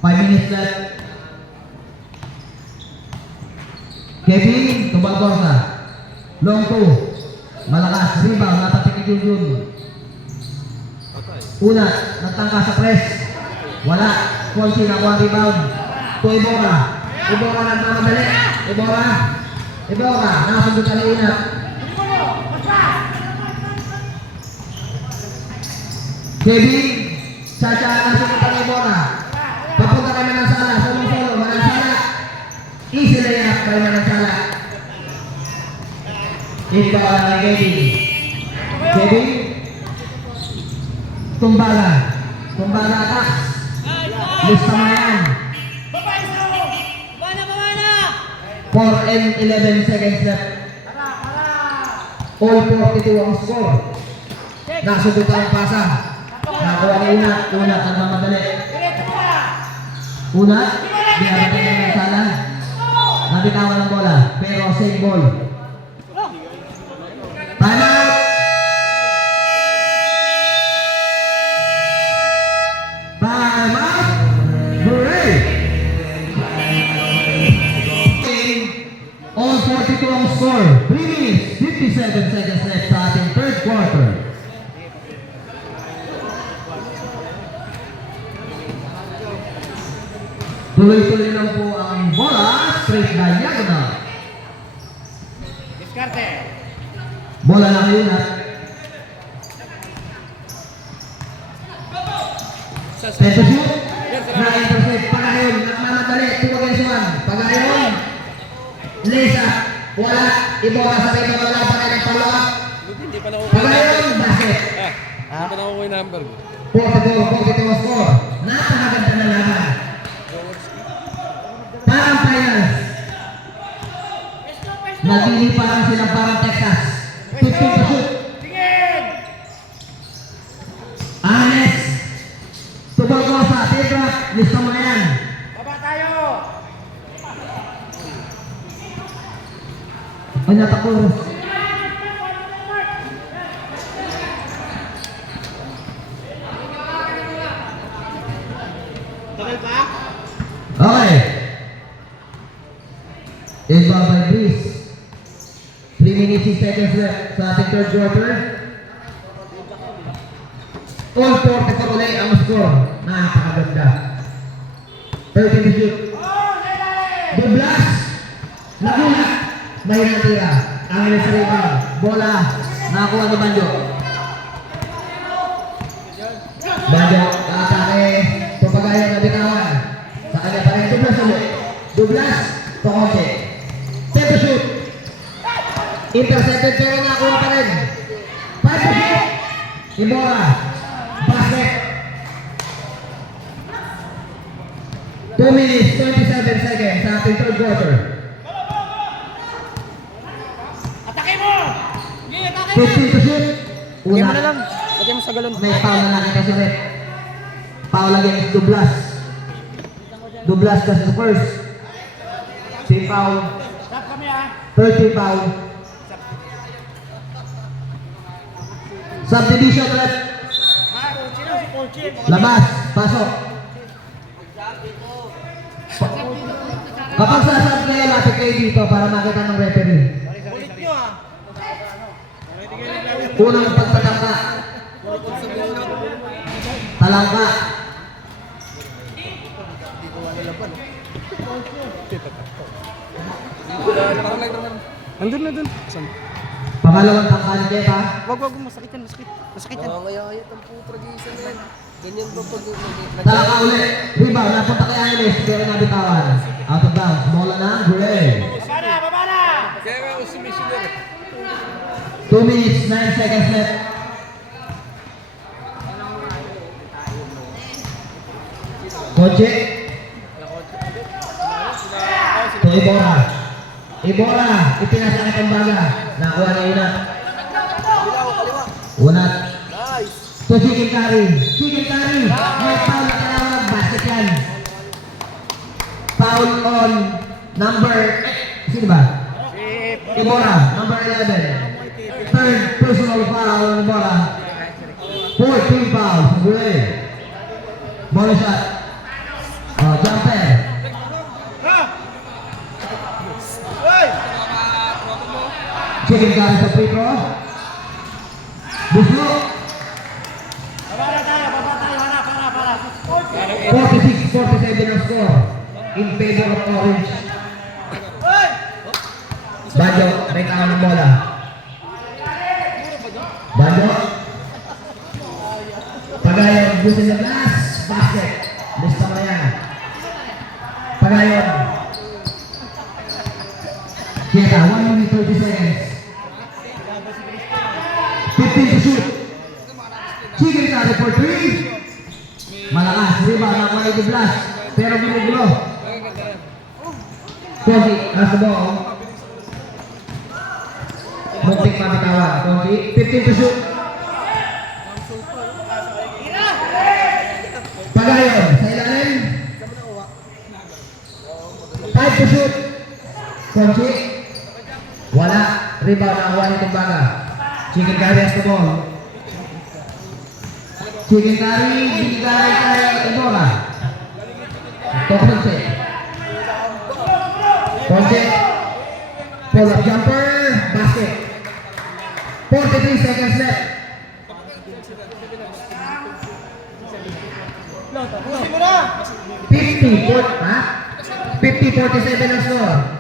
5 minutes left. Kevin, Tubalcorsa. Long 2. Malakas. Rebound. Natatik ni Junjun. Una, nagtangka sa press. Wala. Fonsi nakuha rebound. To Ibora. Ibora nagmamadali. Ibora. Ibora. Nakasundot ka ni Una. Kevin. Chacha. Nakasundot ka ni Ibora. Papunta kami ng sala. Solo-solo. Manang sala. Easy layup kay Manang sala. Ibora na Kevin. Kevin. Tumbala. Tumbala atas. Lista mo yan. 4 and 11 seconds left. All 42 ang score. Nasugot ang pasa. Nakuha ni Una. Una nagmamadali. Una. Binabagay na ng sala. Nabitawan ng bola. Pero same ball. Time out! Time out! Break! All 42 ang score. 3 minutes, 57 seconds left sa ating third quarter. Tuloy-tuloy lang po ang bola. Straight diagonal. Bola na kayo na. Peso shoot. Na-intercept. Pagayon. Nagmamadali. 2 against 1. Pagayon. Lisa. Wala. Ibora sa rito. Wala pa rin ang follow-up. Hindi pa nakuha. Pagayon. Basket. Hindi pa nakuha yung number. 42 score. Napakaganda na laban. Parang finals. Nagliliparan sila parang Texas. 15 to shoot. Anes. Tubalcorsa. Tibra. Lista mo na yan. Ay, natakulos. Tagal pa? Okay. Iba by Breeze. 3 minutes and seconds left sa ating third quarter. All 44 ulit ang score. Napakaganda. 13 to shoot. Dublas. Nagulat. May natira. Ang ilis rebound. Bola. Nakakuha ni Banjo. Banjo. Kaatake. Papagayon na bitawan. Sa kanya pa rin. Dublas ulit. Dublas. Tokonche. Set to shoot. Intercepted pero nakakuha pa rin. 5 to shoot. Ibora. Basket. 2 minutes, 27 seconds sa ating third quarter. 15 to shoot. Lagyan mo na Una. lang. Lagyan mo sa galon. May foul na nakita sa red. Foul against Dublas. Dublas kasi sa first. Team foul. Third team foul. Subdivision left. Labas. Pasok. Kapag sasab kayo, lapit kayo dito para makita ng referee. Unang pagtatangka. Talangka. Nandun na dun. Saan? Pangalawang tangka ni Kepa. Wag, masakit yan, masakit. Masakit yan. Ngayayat ang putra gisan yan. Ganyan ba pag Talangka ulit. Rebound. Napunta kay Ailes. Pero nabitawan. Out of bounds. Bola na. Gray. Kaya nga ako sumisyon yan eh. 2 minutes, 9 seconds left. Koche. Ibora. Ibora, ipinasakit ang baga. Nakuha ni Unat. Unat. To Chicken Curry. Chicken Curry. May foul na kailangan. Basket yan. Foul on number... Sino ba? Ibora, number 11. Third personal foul on Ibora. 14 fouls. Great. Ball shot. Oh, jumper. Chicken Curry sa free throw. Buslo. 46-47 ang score in favor of Orange. Banjo, may kaon ng bola. Banjo. Pagayon, busin ng last basket. Lista mo na yan. Pagayon. Kita, 1 minute 30 seconds. 15 to shoot. Chicken Curry for 3. Malakas, riba, nakuha ito blast. Pero binugulo. Konti, nasa ball. Muntik mabitawan. Konti, 15 to shoot. Pagayon, sa ilalim. 5 to shoot. Konti. Wala. Riba, nakuha itong baga. Chicken Curry has the ball. Chicken Curry, binigay kay Ibora. Ponce. Ponce. Pull-up jumper, basket. 43 seconds left. Ha? 50-47 ang score.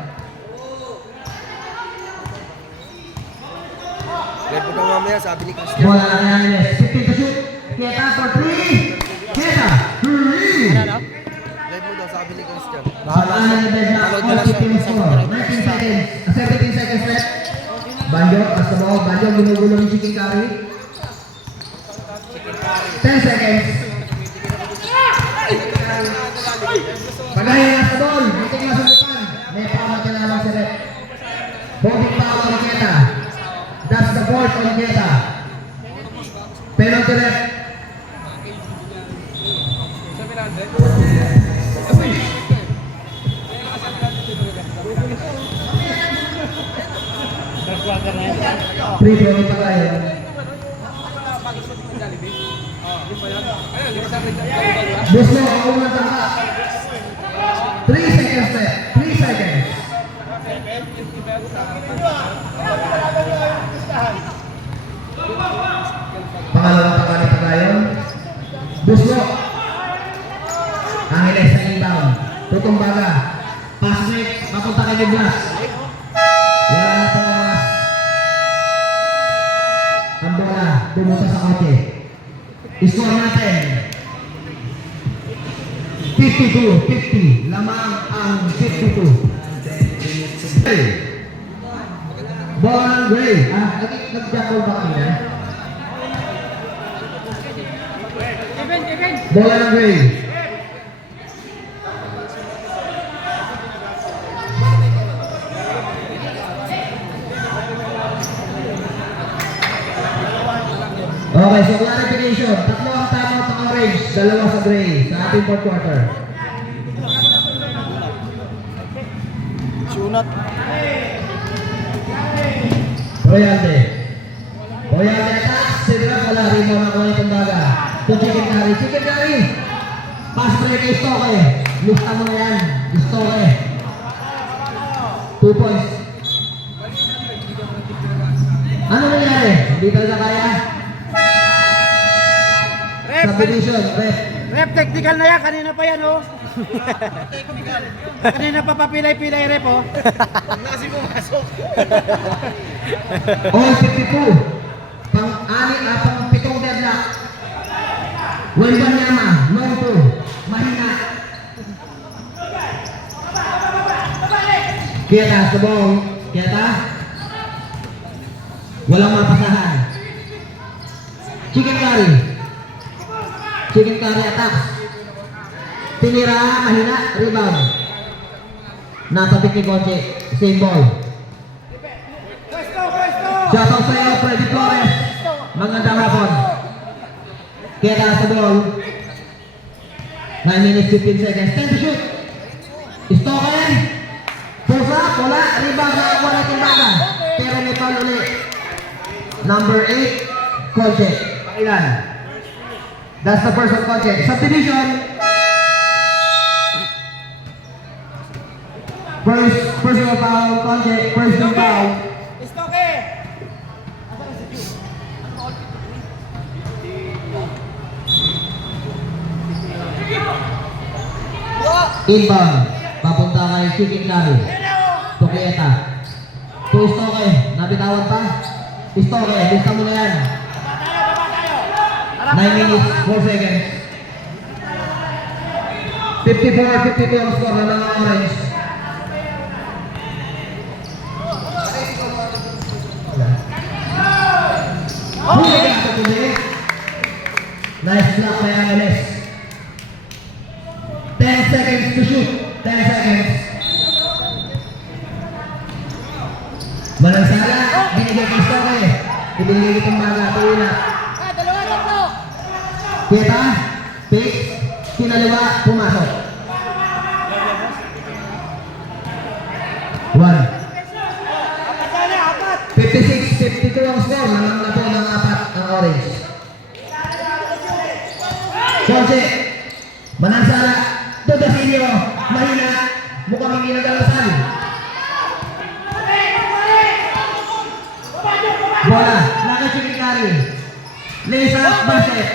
Lepo na mamaya, sabi ni Christian. Bola lang yan, Ines. 15 to shoot. Keta for 3. Keta. 3. Lepo daw, sabi ni Christian. Saan na nabed na all 15 score. 19 seconds. 17 seconds left. Banjo, as the ball. Banjo, ginugulo ng Chicken Curry. 10 seconds. Pagayon as the ball. Biting na sundukan. May pamakilalang si Rep. Bobby Pao ni Keta. That's the fourth on Keta. Penalty rep. Free throw ni Pagayon. Buslo, ang unang tangka. 3 seconds left. 3 seconds. Pangalawang tangka ni Pagayon. Buslo. Angeles sa inbound. Tutong baga. Pass break. Papunta kay Niblas. Wala na itong oras. Ang bola. Pumunta sa kote. Score natin. 52-50. Lamang ang 52. Ball ng Gray. Nag-jackal ba kanina? Bola ng Gray. Okay, so clarification. Tatlo ang tama sa Orange, dalawa sa Gray sa ating fourth quarter. Sunat. Royalde. Royalde attacks. Sidra wala rin mo nakuha itong baga. To Chicken Curry. Chicken Curry. Pass break kay Stoke. Lista mo na yan. Stoke. 2 points. Ano nangyari? Hindi talaga kaya? Subdivision. Rep, technical na yan. Kanina pa yan, oh. Kanina pa papilay-pilay, rep, oh. All 52. Pang-pitong deadlock. Wembanyama. Long 2. Mahina. Keta sa ball. Keta. Walang mapasahan. Chicken Curry. Chicken Curry attack. Tinira, mahina, rebound. Nasa pick ni Conche. Same ball. Shoutout sa iyo, Freddy Flores. Magandang hapon. Kaya sa ball. 9 minutes 15 seconds. 10 to shoot. Stoken. Push up. Wala. Rebound na ako na timbaga. Pero may foul ulit. Number 8. Conche. Pangilan. That's the first of Conche. Subdivision. First personal foul, Conche. First team foul. Inbound. Papunta kay Chicken Curry. Tukieta. To Stoke. Nabitawan pa. Stoke. Lista mo na yan. 9 minutes, 4 seconds. 54-52 ang score na ng Orange. Nice block by Angeles. 10 seconds to shoot. 10 seconds. Malansala, binigay kay Stoke. Ibinigay itong baga. Tuwi na. Kita, pick, kinaliwa, pumasok. 1. 56-52 ang score. Manang na po ng 4 ang Orange. Conche, Manansala, Dodasilio, mahina, mukhang hindi nagalasan. Bola, nakasikikari. Lisa, basket.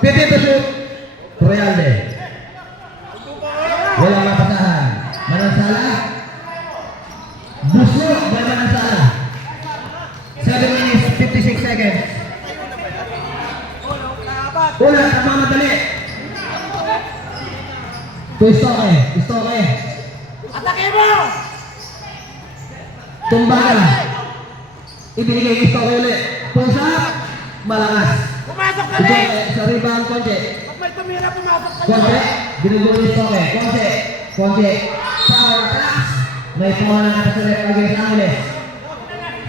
Piti to shoot. Royalde. Walang mapasahan. Manansala. Busok by Manansala. 7 minutes, 56 seconds. Una, nagmamadali. To Stoke. Stoke. Atake mo! Tumbaga. Ibinigay kay Stoke ulit. Push up. Malakas. Pumasok ka Stoke rin! sa rebound, Conche. Pag may tumira, pumasok ka Conche. rin! Ginugulo ni Stoke. Conche. Conche. Power pass. May power na nakasalit against Angeles.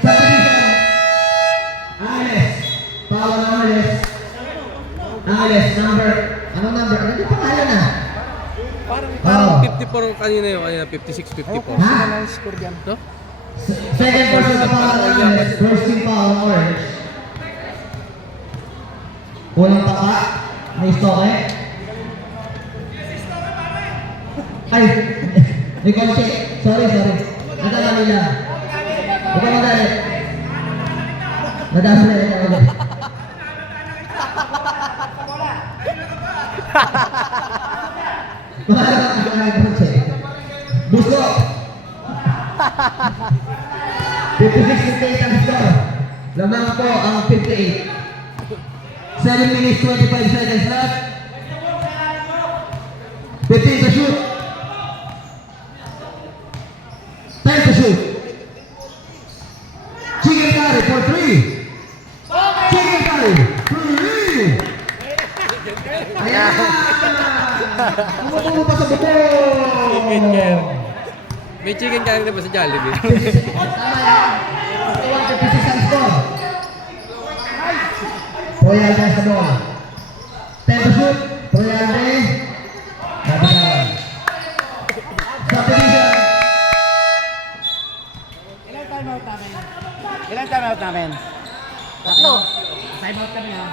Subdivision. Angeles. Power ng Angeles. Angeles, number. Anong number? Ano yung pangalan na? Parang 54 kanina yun, kanina 56-54. Ha? No? Second person na power ng Angeles. First team foul ng Orange. Walang taka. May Stoke. Ay, may Conche. Sorry. Nagkakamali lang. Huwag ka magalit. Nagkakamali lang ako. Mahalap ang mga Conche. Busko. 56-58 ang score. Lamang po ang 58. 7 minutes 25 seconds left. 15 to shoot. 10 to shoot. Chicken curry for 3. Chicken curry. 3. Ayan! Umupo pa sa buto! May chicken curry na ba sa Jollibee? Tama yan. 56 ang score. Royal has the ball. 10 to shoot. Royal Day. Nabigawan. Subdivision. Ilang time out namin? Ilang time out namin? Tatlo. Time out kami ha.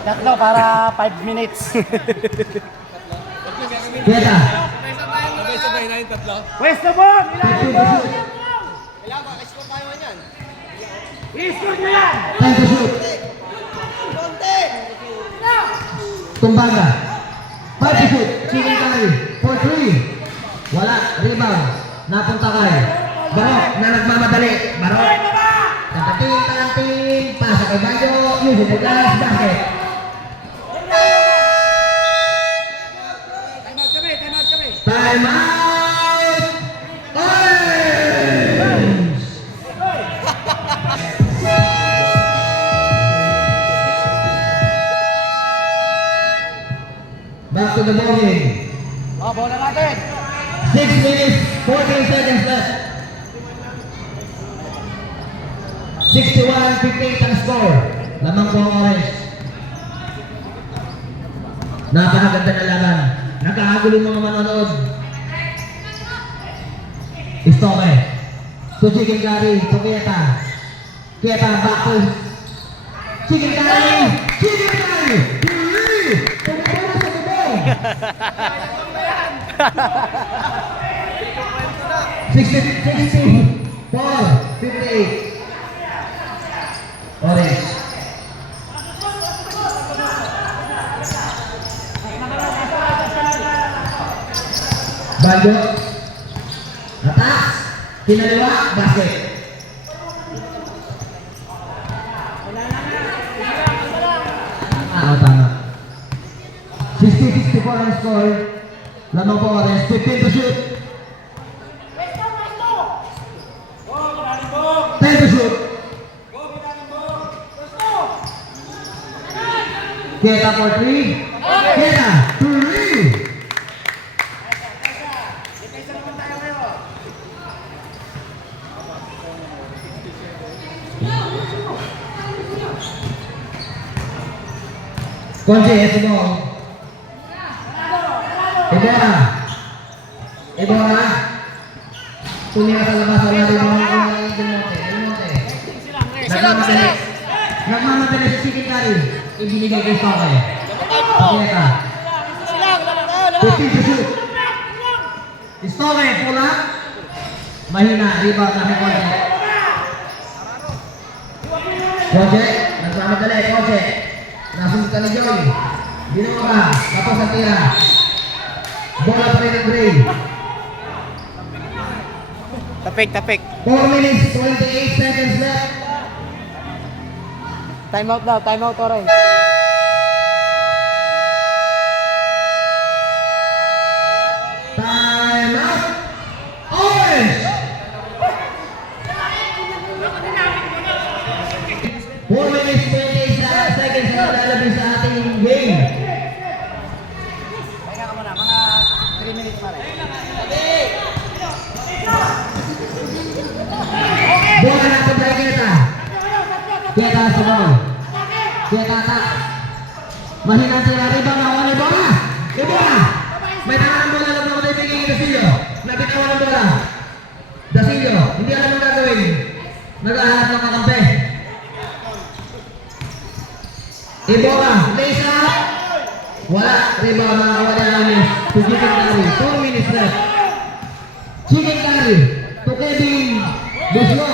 Tatlo para 5 minutes. Kita. Sabay-sabay na yung tatlo. Pwesto mo! 15 Ilalim to mo! shoot. I-score nyo yan! 10 to shoot. Tumbaga. 5 to shoot. Chicken curry. For 3. Wala. Rebound. Napunta kay Barok na nagmamadali. Barok. Talanting. Pasa kay Bayo. Yusuf the glass. Basket. Time out kami! Time out. Orange. to the bowling. Oh, bola natin. 6 minutes, 14 seconds left. 61-58 ang score. Lamang po ang orange. Napakaganda na laban. Nakahagulo yung mga manonood. Istoke. To chicken curry. To Kieta. Kieta back to chicken curry. Chicken curry. Tumutulong sa bubong. 64-58. Orange. Bago. Atas. Kinaliwa. Basket. Tama. 60-64 ang score. Lamang po orange. 15 to shoot. 10 to shoot. Kieta for 3. Kieta. 3. Konji, ito mo. Ibora. Ibora. Tumira sa labas. Wala rin mo. Dinote. Nagmamabilis si Chicken Curry. Ibinigay kay Stoke. Kieta. 15 to shoot. Stoke, pula. Mahina. Rebound na kay Konji. Konji. Nagmamadali. Konji. Nasunod ka ni Joy. Ginawa ka. Tapos ang tira. Bola pa rin ng Gray. Tapik. 4 minutes, 28 seconds left. Time out daw, time out orange. Time out. Orange. 4 minutes, 28 seconds na lalabas sa ating game. Kaya ka muna, mga 3 minutes pa rin. Bola na ito by Kieta. Kieta sa ball. Kieta attack. Mahinang tira. Rebound na wala bola. Bola. May tangan ng bola. Alam mo tayo bigay ni Dasillo. Nabitawan ng bola. Dasillo. Hindi alam ang gagawin. Nag-ahanap ng kakampi. Ibora. Lace up. Wala. Rebound na wala namin. To Chicken Curry. 2 minutes left. Chicken Curry. To Kevin Buslo.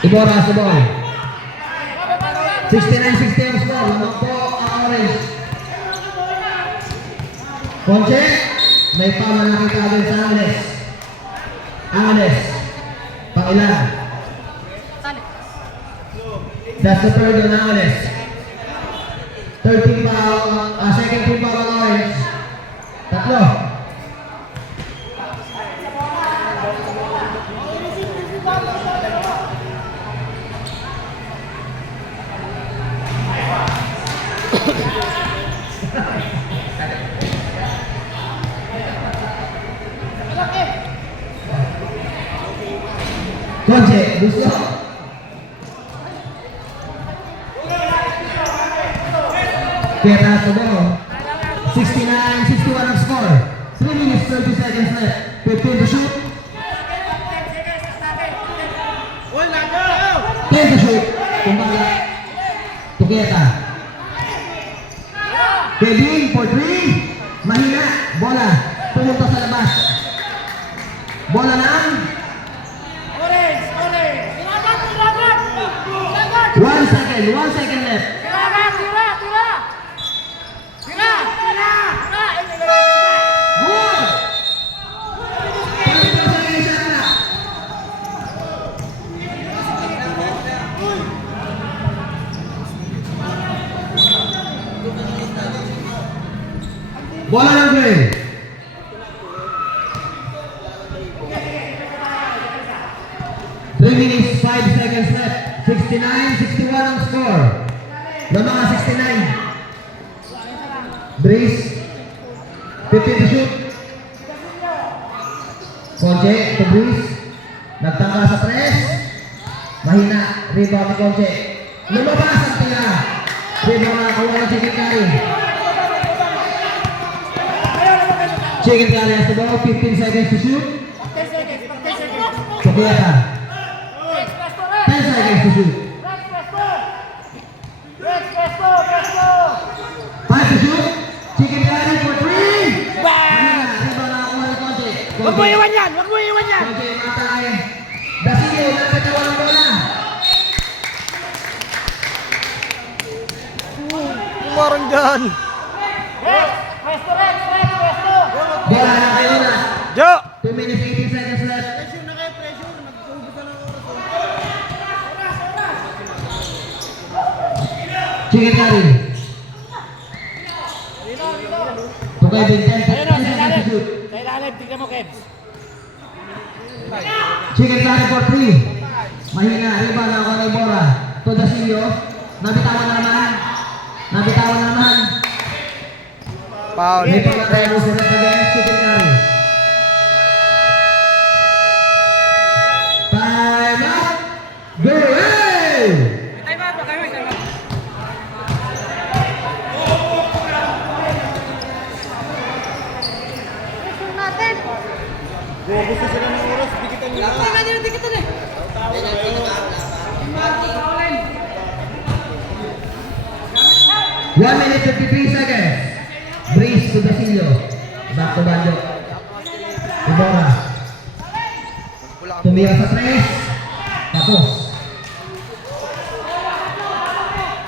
Ibora sa ball. 69-60 ang score. Lamang po ang orange. Conche. May foul na nakita agad sa Angeles. Angeles. Pangilan. That's the third on Angeles. 13 foul. Second team foul ang orange. Tatlo. Conche, Buslo. Kieta sa ball. 69-61 ang score. 3 minutes, 30 seconds left. 15 to shoot. 10 to shoot. Kumbaga. To Kieta. Kevin for 3. Mahina. Bola. Pumunta sa labas. Bola ng 1 second left. Good! 30 seconds shot na. Bola ng Gray. Minutes, 5 seconds left. 69-61 ang score. Ng mga 69. Breeze. 50 to shoot. Conche to Breeze. Nagtangka sa press. Mahina. Rebound ni Conche. Lumabas ang tira. Rebound na kawa ng Chicken Curry. Chicken Curry has the ball. 15 seconds to shoot. Sukiyata. 10 seconds to shoot. 5 to shoot. Chicken Curry for 3. Mahina. Rebound na kawa ng Conche. Wag mo iwan yan! Wag mo iwan yan! Conche matay. Dasilio. Nagkatawa ng bola. Kumarang dyan. Bola na kayo na. Jo! 2 minutes 18 seconds left. Chicken Curry. To Kevin, 10 Ayun o, sa seconds to ilalim. shoot. Sa ilalim, tignan mo, Kebs. Chicken Curry for 3. Mahina, rebound ako ng Bora. To Dasilio. Nabitawan na naman. Nabitawan na naman. Foul. May pagkatayo si Red against Chicken Curry. Time out. Go! Hey! Kung gusto sila ng oras, bigitan nyo na. 1 minute 53 seconds. Breeze to Dasilio. Back to Banjo. Ibora. Tumira sa 3. Tapos.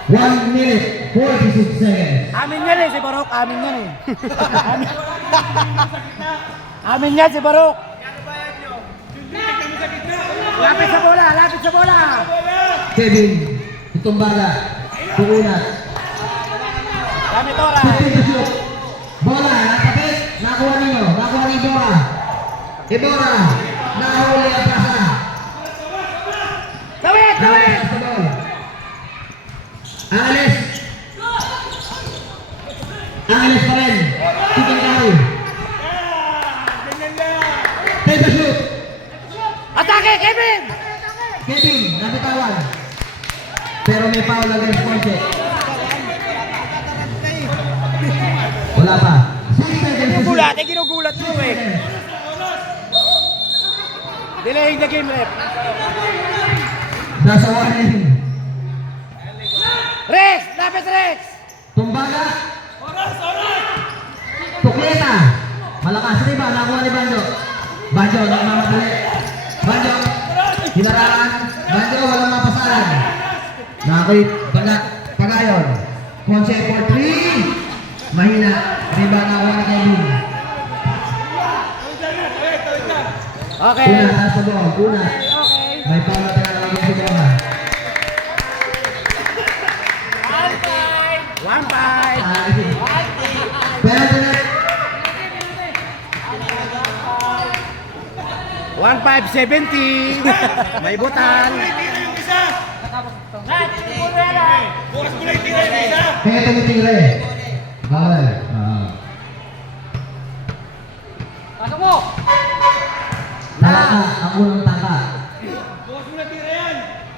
1 minute 46 seconds. Amin yan eh, si Barok. Amin yan eh. Amin. Amin yan si Barok. Lapit sa bola, lapit sa bola. Kevin. Itong bala. Tuunat. Gamit ora. 15 to shoot. Bola. Natapit. Nakuha ninyo. Nakuha ni Ibora. Ibora. Nahuli ang pasa. Gawin, gawin. Nahuli ang ball. Angeles. Angeles pa rin. Chicken Curry. Take the shoot. Atake, Kevin. Kevin, nabitawan. Pero may foul against Conche. Wala pa. 6 seconds to shoot. Ginugulat, ginugulat mo eh. Delaying the game, ref. Nasa warning. Rex, lapit Rex. Tumbaga. Tukleta. Malakas riba. Nakuha ni Banjo. Banjo, nagmamadali. Banjo. Hinaraan. Banjo, walang mapasalan. Nakakit. Pagayon. Conce for 3. Mahina. Riba nakuha ni Kevin. Okay. Una, taas na ball. Una. Okay. May foul na tinatawag si Bona. 1-5. Penalty net. 1-5-70. May butan. Kaya tumitire. Bawal. Pasok mo. Talaka. Ang unang taka.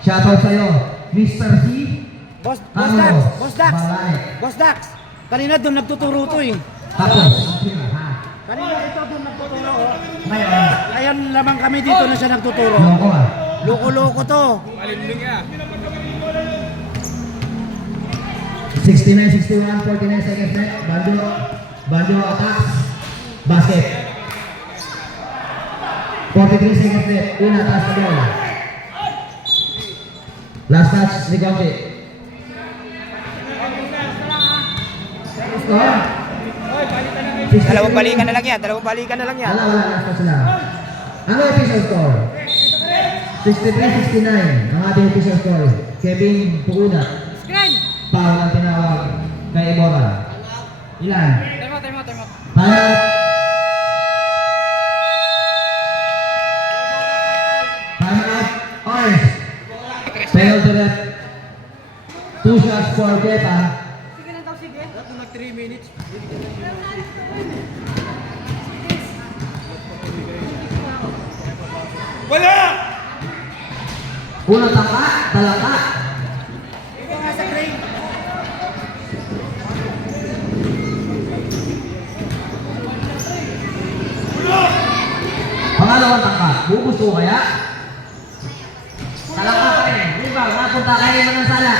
Shoutout sa'yo. Mr. C. Boss Ano? Dax. Boss Dax. Balay. Boss Dax. Kanina doon nagtuturo to eh. Tapos. Ang pina, ha? Kanina ito doon nagtuturo. oh. Ngayon. Ngayon lamang kami dito na siya nagtuturo. Loko ah. Loko-loko to. 69-61, 49 seconds left. Banjo attacks. Basket. 43 seconds left. Una, taas na ball. Last touch ni Conche. Score. Dalawang balikan na lang yan. Dalawang balikan na lang yan. Wala, last touch lang. Ano official score? 63-69 ang ating official score. Kevin Puuna. Foul ang tinawag kay Ibora. Ilan? Time out. Time out. Orange. Penalty Forget ha. Dapat nag 3 minutes. Wala! Unang tangka, talaka. Ikaw nga sa crane. Pangalawang tangka, bubusto kaya? Talaka ka rin. Di ba? Napunta kayo ng sala.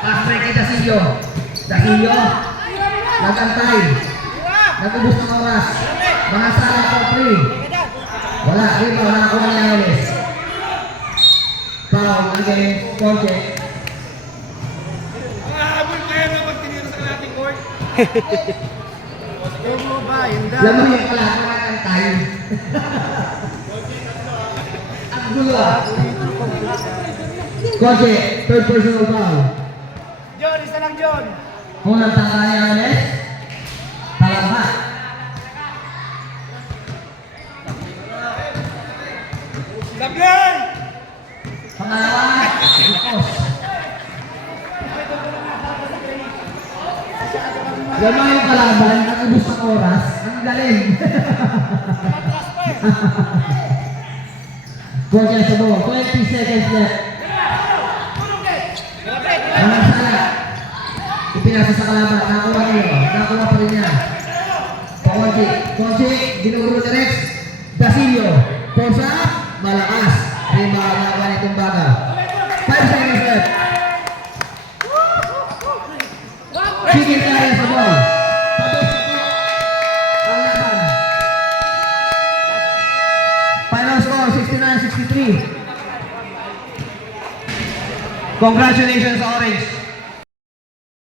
Pass break kay Dasillo. Dasillo. Nagantay. Nagubos ng oras. Mga sala for free. Wala. Di ba? Wala ako ng Yaoles. Foul against Project. Ang ahabol kayo na pag tinira sa kalating court. Huwag mo ba? Yung Alam mo yung pala, nagantay. Ang gulo ah. Project, third personal foul. John, isa lang John. Unang tangka ni Yaoles. Talaka. Sablay! Pangalawa. Lakos. Alam mo yung kalaban, nag-ubos ng oras, ang galing. Project sa ball, 20 seconds left. Walang sala. Ipinasa sa kalaban, nakuha niyo, nakuha pa rin niya. Konji, Konji, ginugulo ni Rex. Dasillo, Ponsa, malakas. Rebound na itong baga. 5 seconds left. Chicken kaya sa ball. Patay sa po. Ang laban. Final score, 69-63. Congratulations, Orange.